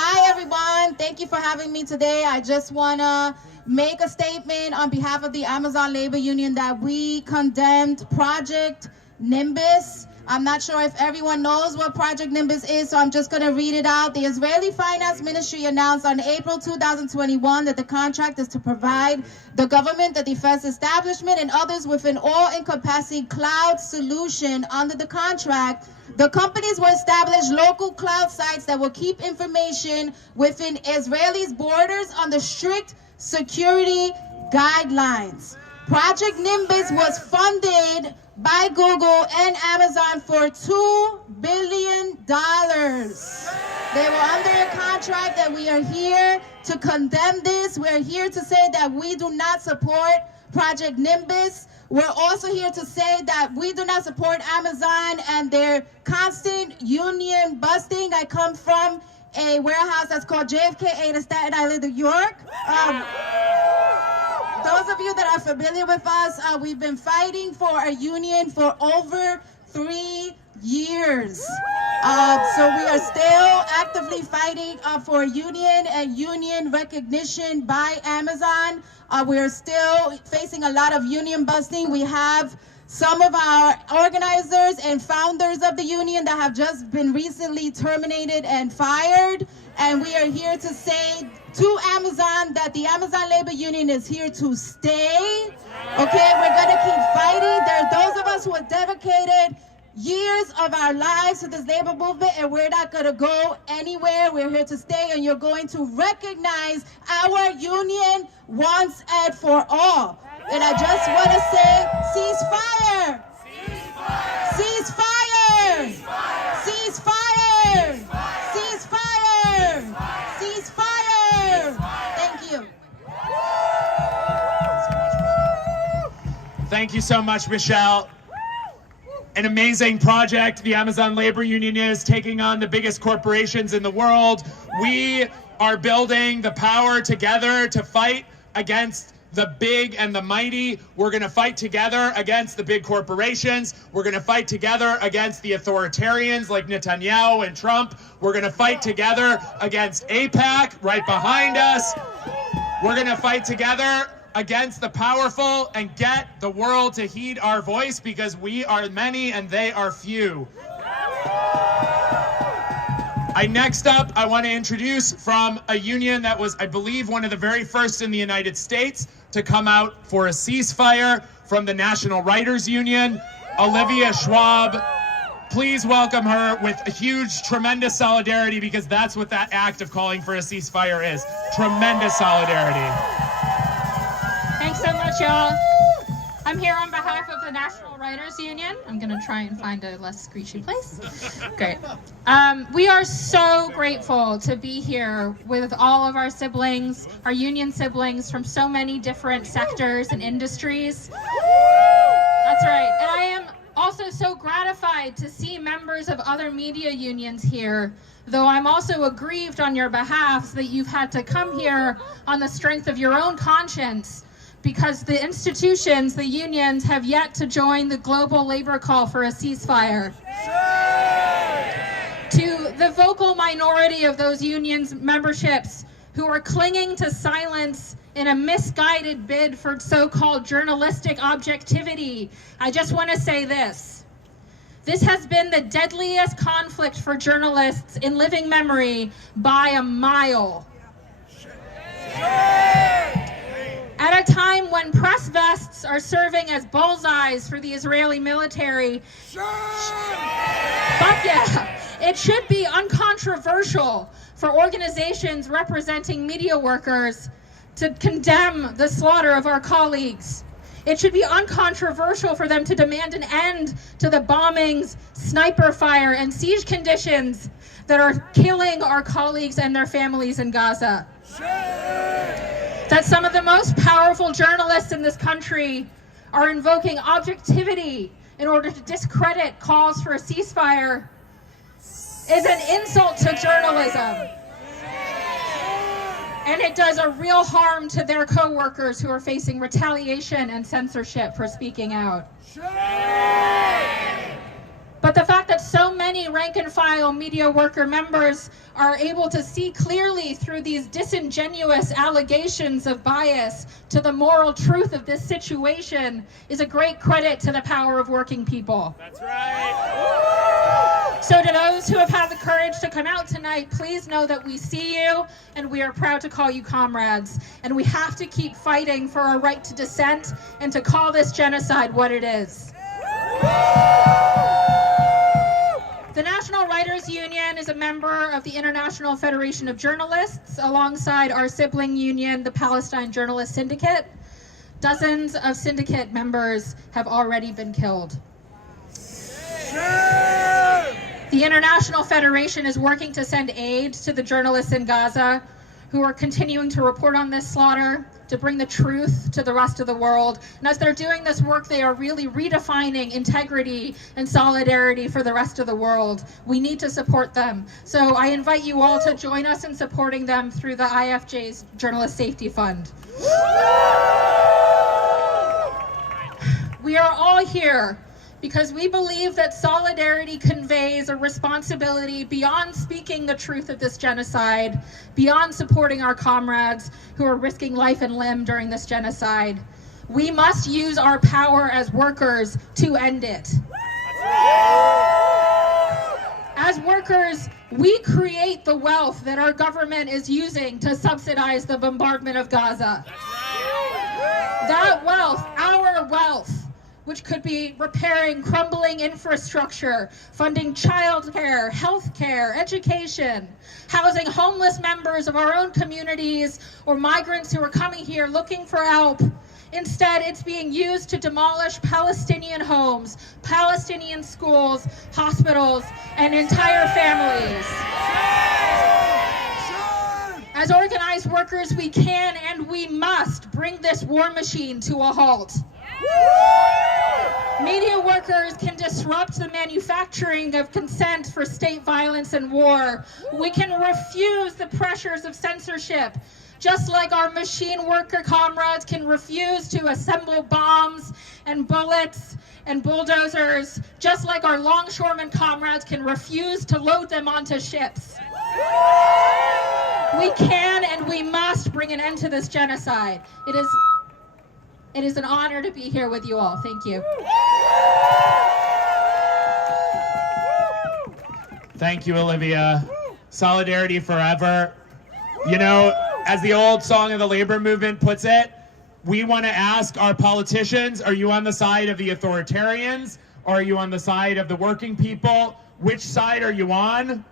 Hi everyone, thank you for having me today. I just want to make a statement on behalf of the Amazon Labor Union that we condemned Project Nimbus. I'm not sure if everyone knows what Project Nimbus is, so I'm just going to read it out. The Israeli Finance Ministry announced on April 2021 that the contract is to provide the government, the defense establishment, and others with an all-encompassing cloud solution. Under the contract, the companies will establish local cloud sites that will keep information within Israelis' borders under strict security guidelines. Project Nimbus was funded by Google and Amazon for $2 billion. They were under a contract, and we are here to condemn this. We're here to say that we do not support Project Nimbus. We're also here to say that we do not support Amazon and their constant union busting. I come from a warehouse that's called JFK8 in Staten Island, New York. Those of you that are familiar with us, we've been fighting for a union for over 3 years. So we are still actively fighting for a union and union recognition by Amazon. We are still facing a lot of union busting. We have some of our organizers and founders of the union that have just been recently terminated and fired. And we are here to say to Amazon that the Amazon Labor Union is here to stay. Okay, we're gonna keep fighting. There are those of us who have dedicated years of our lives to this labor movement, and we're not gonna go anywhere. We're here to stay, and you're going to recognize our union once and for all. And I just want to say, ceasefire! Ceasefire! Ceasefire! Ceasefire! Ceasefire! Thank you. Thank you so much, Michelle. An amazing project. The Amazon Labor Union is taking on the biggest corporations in the world. We are building the power together to fight against the big and the mighty. We're going to fight together against the big corporations. We're going to fight together against the authoritarians like Netanyahu and Trump. We're going to fight together against AIPAC right behind us. We're going to fight together against the powerful and get the world to heed our voice, because we are many and they are few. Next up, I want to introduce from a union that was, I believe, one of the very first in the United States to come out for a ceasefire, from the National Writers Union, Olivia Schwab. Please welcome her with a huge, tremendous solidarity, because that's what that act of calling for a ceasefire is. Tremendous solidarity. Thanks so much, y'all. I'm here on behalf of the National Writers Union. I'm going to try and find a less screechy place. Great. We are so grateful to be here with all of our siblings, our union siblings from so many different sectors and industries. That's right. And I am also so gratified to see members of other media unions here, though I'm also aggrieved on your behalf that you've had to come here on the strength of your own conscience, because the institutions, the unions, have yet to join the global labor call for a ceasefire. To the vocal minority of those unions' memberships who are clinging to silence in a misguided bid for so-called journalistic objectivity, I just want to say this. This has been the deadliest conflict for journalists in living memory by a mile. At a time when press vests are serving as bullseyes for the Israeli military, fuck yeah, it should be uncontroversial for organizations representing media workers to condemn the slaughter of our colleagues. It should be uncontroversial for them to demand an end to the bombings, sniper fire, and siege conditions that are killing our colleagues and their families in Gaza. That some of the most powerful journalists in this country are invoking objectivity in order to discredit calls for a ceasefire is an insult to journalism. And it does a real harm to their co-workers who are facing retaliation and censorship for speaking out. But the fact that so many rank and file media worker members are able to see clearly through these disingenuous allegations of bias to the moral truth of this situation is a great credit to the power of working people. That's right. So to those who have had the courage to come out tonight, please know that we see you and we are proud to call you comrades. And we have to keep fighting for our right to dissent and to call this genocide what it is. The National Writers Union is a member of the International Federation of Journalists, alongside our sibling union, the Palestine Journalist Syndicate. Dozens of syndicate members have already been killed. The International Federation is working to send aid to the journalists in Gaza who are continuing to report on this slaughter, to bring the truth to the rest of the world. And as they're doing this work, they are really redefining integrity and solidarity for the rest of the world. We need to support them. So I invite you all to join us in supporting them through the IFJ's Journalist Safety Fund. We are all here because we believe that solidarity conveys a responsibility beyond speaking the truth of this genocide, beyond supporting our comrades who are risking life and limb during this genocide. We must use our power as workers to end it. As workers, we create the wealth that our government is using to subsidize the bombardment of Gaza. That wealth, our wealth, which could be repairing crumbling infrastructure, funding childcare, healthcare, education, housing homeless members of our own communities or migrants who are coming here looking for help. Instead, it's being used to demolish Palestinian homes, Palestinian schools, hospitals, and entire families. As organized workers, we can and we must bring this war machine to a halt. Media workers can disrupt the manufacturing of consent for state violence and war. We can refuse the pressures of censorship, just like our machine worker comrades can refuse to assemble bombs and bullets and bulldozers, just like our longshoremen comrades can refuse to load them onto ships. We can and we must bring an end to this genocide. It is an honor to be here with you all. Thank you. Thank you, Olivia. Solidarity forever. You know, as the old song of the labor movement puts it, we want to ask our politicians, are you on the side of the authoritarians? Or are you on the side of the working people? Which side are you on?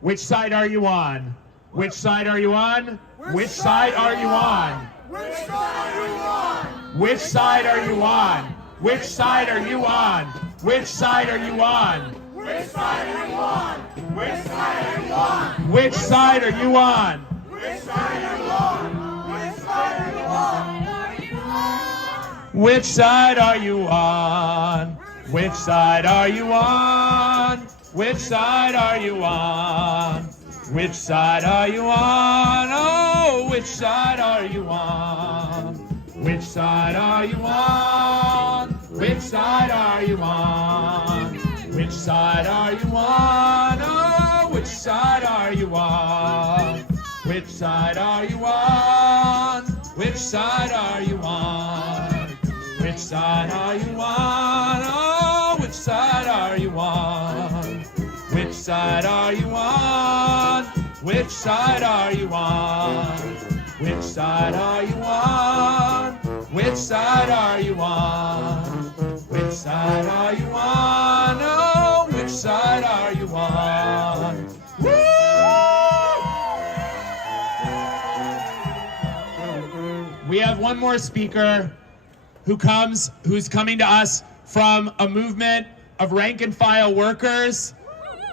Which side are you on? Which side are you on? Which side are you on? Which side are you on? Which side are you on? Which side are you on? Which side are you on? Which side are you on? Which side are you on? Which side are you on? Which side are you on? Which side are you on? Which side are you on? Which side are you on? Which side are you on? Which side are you on? Oh, which side are you on? Which side are you on? Which side are you on? Which side are you on? Oh, which side are you on? Which side are you on? Which side are you on? Which side are you on? Oh, which side are you on? Which side are you on? Which side are you on? Which side are you on? Which side are you on? Which side are you on? Oh, which side are you on? Woo! We have one more speaker who's coming to us from a movement of rank and file workers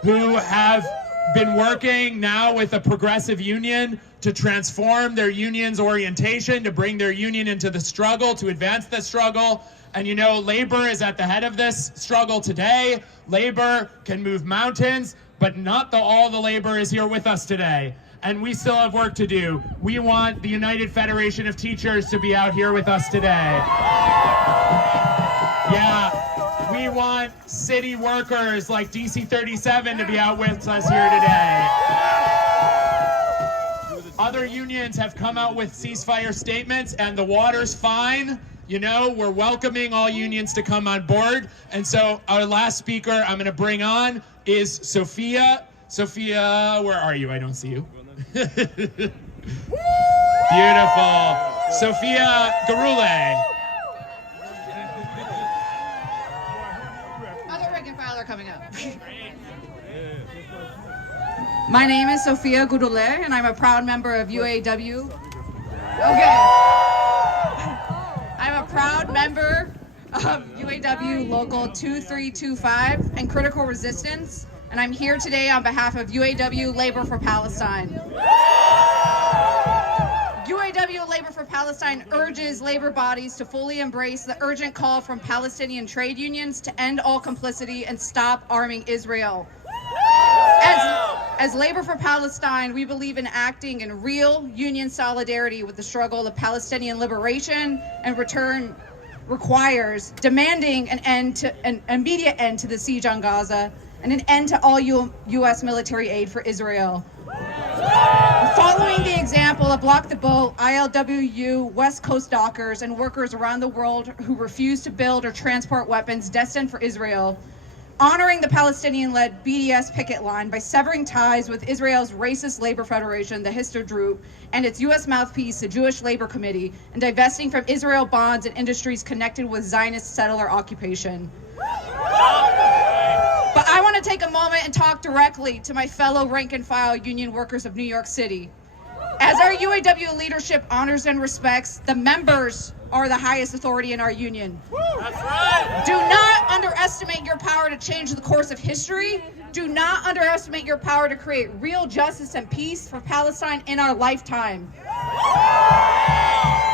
who have been working now with a progressive union to transform their union's orientation, to bring their union into the struggle, to advance the struggle. And you know, labor is at the head of this struggle today. Labor can move mountains, but not all the labor is here with us today. And we still have work to do. We want the United Federation of Teachers to be out here with us today. Yeah, we want city workers like DC 37 to be out with us here today. Other unions have come out with ceasefire statements, and the water's fine. You know, we're welcoming all unions to come on board. And so our last speaker I'm gonna bring on is Sophia. Sophia, where are you? I don't see you. Beautiful. Sophia Garule. Other rank and file are coming up. My name is Sophia Gudule, and I'm a proud member of UAW. Okay. I'm a proud member of UAW Local 2325 and Critical Resistance, and I'm here today on behalf of UAW Labor for Palestine. UAW Labor for Palestine urges labor bodies to fully embrace the urgent call from Palestinian trade unions to end all complicity and stop arming Israel. As Labor for Palestine, we believe in acting in real union solidarity with the struggle of Palestinian liberation and return requires demanding an immediate end to the siege on Gaza and an end to all U.S. military aid for Israel. Following the example of Block the Boat, ILWU, West Coast dockers, and workers around the world who refuse to build or transport weapons destined for Israel, honoring the Palestinian-led BDS picket line by severing ties with Israel's racist labor federation, the Histadrut, and its U.S. mouthpiece, the Jewish Labor Committee, and divesting from Israel bonds and industries connected with Zionist settler occupation. But I want to take a moment and talk directly to my fellow rank-and-file union workers of New York City. As our UAW leadership honors and respects, the members are the highest authority in our union. That's right. Do not underestimate your power to change the course of history. Do not underestimate your power to create real justice and peace for Palestine in our lifetime.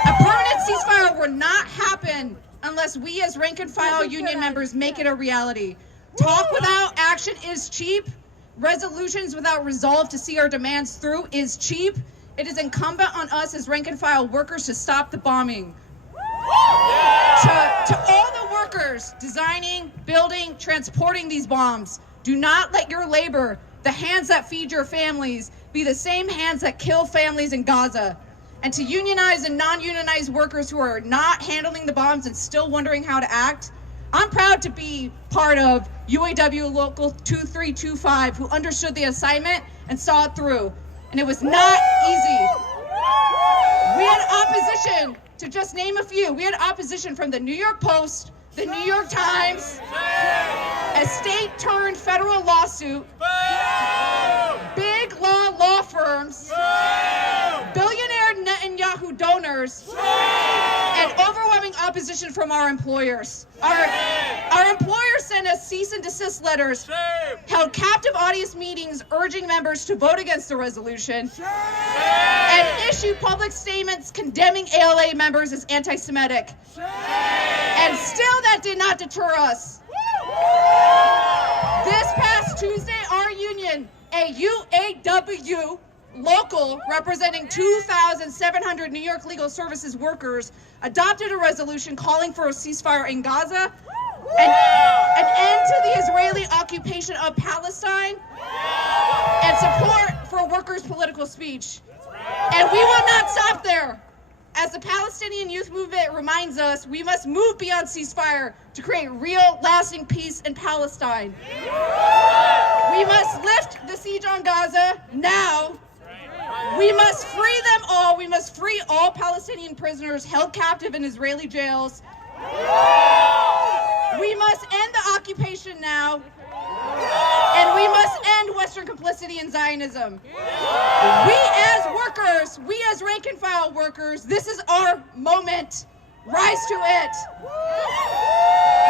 A permanent ceasefire will not happen unless we as rank-and-file union members make it a reality. Talk without action is cheap. Resolutions without resolve to see our demands through is cheap. It is incumbent on us as rank-and-file workers to stop the bombing. To all the workers designing, building, transporting these bombs, do not let your labor, the hands that feed your families, be the same hands that kill families in Gaza. And to unionized and non-unionized workers who are not handling the bombs and still wondering how to act, I'm proud to be part of UAW Local 2325, who understood the assignment and saw it through. And it was not easy. We had opposition, to just name a few. We had opposition from the New York Post, the New York Times, a state-turned-federal lawsuit, big law firms, billionaire Netanyahu donors, and overwhelming opposition from our employers. Our employers sent us cease and desist letters, held captive audience meetings urging members to vote against the resolution, and issued public statements condemning ALA members as anti-Semitic. And still that did not deter us. This past Tuesday, our union, a UAW local representing 2,700 New York legal services workers, adopted a resolution calling for a ceasefire in Gaza, an end to the Israeli occupation of Palestine, and support for workers' political speech. And we will not stop there. As the Palestinian youth movement reminds us, we must move beyond ceasefire to create real, lasting peace in Palestine. We must lift the siege on Gaza now We must free them all. We must free all Palestinian prisoners held captive in Israeli jails. We must end the occupation now. And we must end Western complicity in Zionism. We as workers, we as rank and file workers, this is our moment. Rise to it.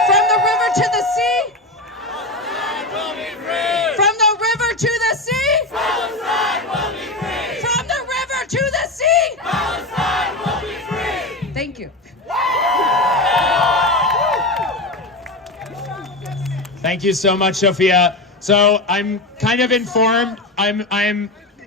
From the river to the sea. From the river to the sea. Palestine will be free. From the river to the sea. Palestine will be free. Thank you. Thank you so much, Sophia. So I'm kind of informed.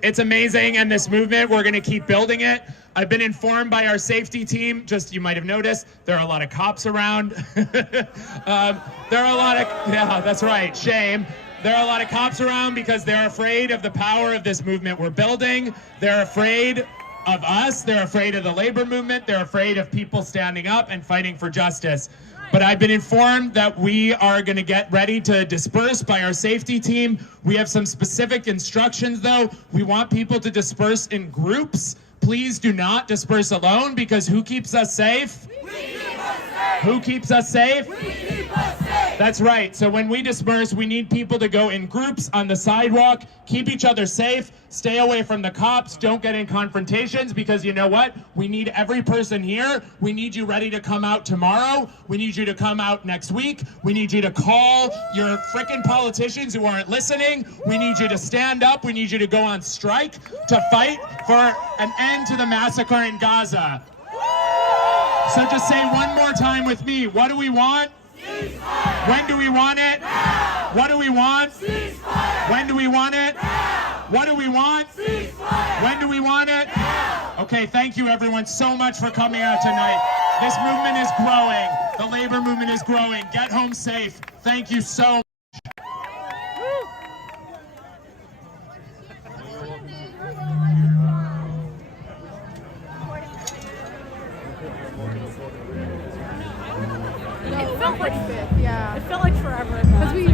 It's amazing, and this movement, we're going to keep building it. I've been informed by our safety team, just you might have noticed, there are a lot of cops around. There are a lot of, yeah, that's right, shame. There are a lot of cops around because they're afraid of the power of this movement we're building. They're afraid of us. They're afraid of the labor movement. They're afraid of people standing up and fighting for justice. But I've been informed that we are going to get ready to disperse by our safety team. We have some specific instructions, though. We want people to disperse in groups. Please do not disperse alone, because who keeps us safe? We keep us safe. Who keeps us safe? We keep us safe. That's right. So when we disperse, we need people to go in groups on the sidewalk, keep each other safe, stay away from the cops, don't get in confrontations, because you know what? We need every person here. We need you ready to come out tomorrow. We need you to come out next week. We need you to call your frickin' politicians who aren't listening. We need you to stand up. We need you to go on strike to fight for an end to the massacre in Gaza. So just say one more time with me. What do we want? Ceasefire. When do we want it? Now. What do we want? Ceasefire. When do we want it? Now. What do we want? Ceasefire. When do we want it? Now. Okay, thank you everyone so much for coming out tonight. This movement is growing. The labor movement is growing. Get home safe. Thank you so much. It felt like yeah. It felt like forever. Because we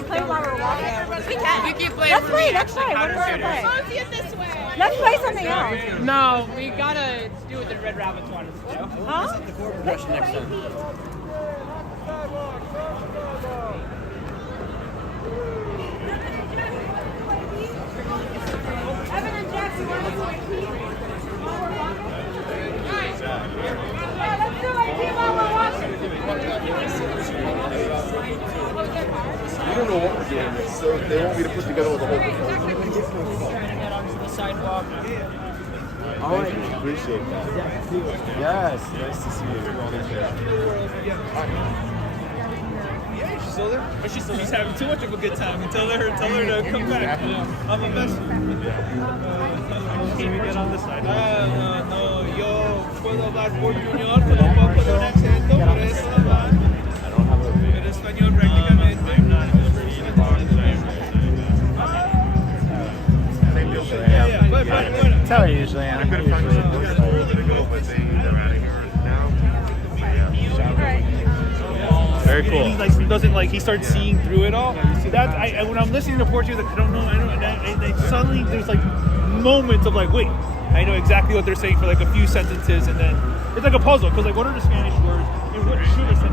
not play while we're walking. We can. We can play. Let's play. Let's play. What do you want to play? Let's play something else. No, we gotta do what the Red Rabbits wanted to do. Huh? The chord progression next time. Evan and Jackson, want to do it. Let's do it while we're walking. We don't know what we're doing, so they want me to put together the whole performance. Get onto the sidewalk. All right, appreciate that. Yes, nice to see you. Yeah, she's still there. But she's having too much of a good time. Tell her to come back. I'm a mess. Can we get on the side? No, yo puedo hablar por Junior, pero un poco de un acento, por eso nomás. Pero español prácticamente. Tell her usually, I could have found a little bit to go, but they're out of here now. Very cool. He doesn't he starts seeing through it all. That when I'm listening to Portuguese, I don't know. And suddenly there's moments of wait, I know exactly what they're saying for a few sentences, and then it's like a puzzle because what are the Spanish words and what should I say?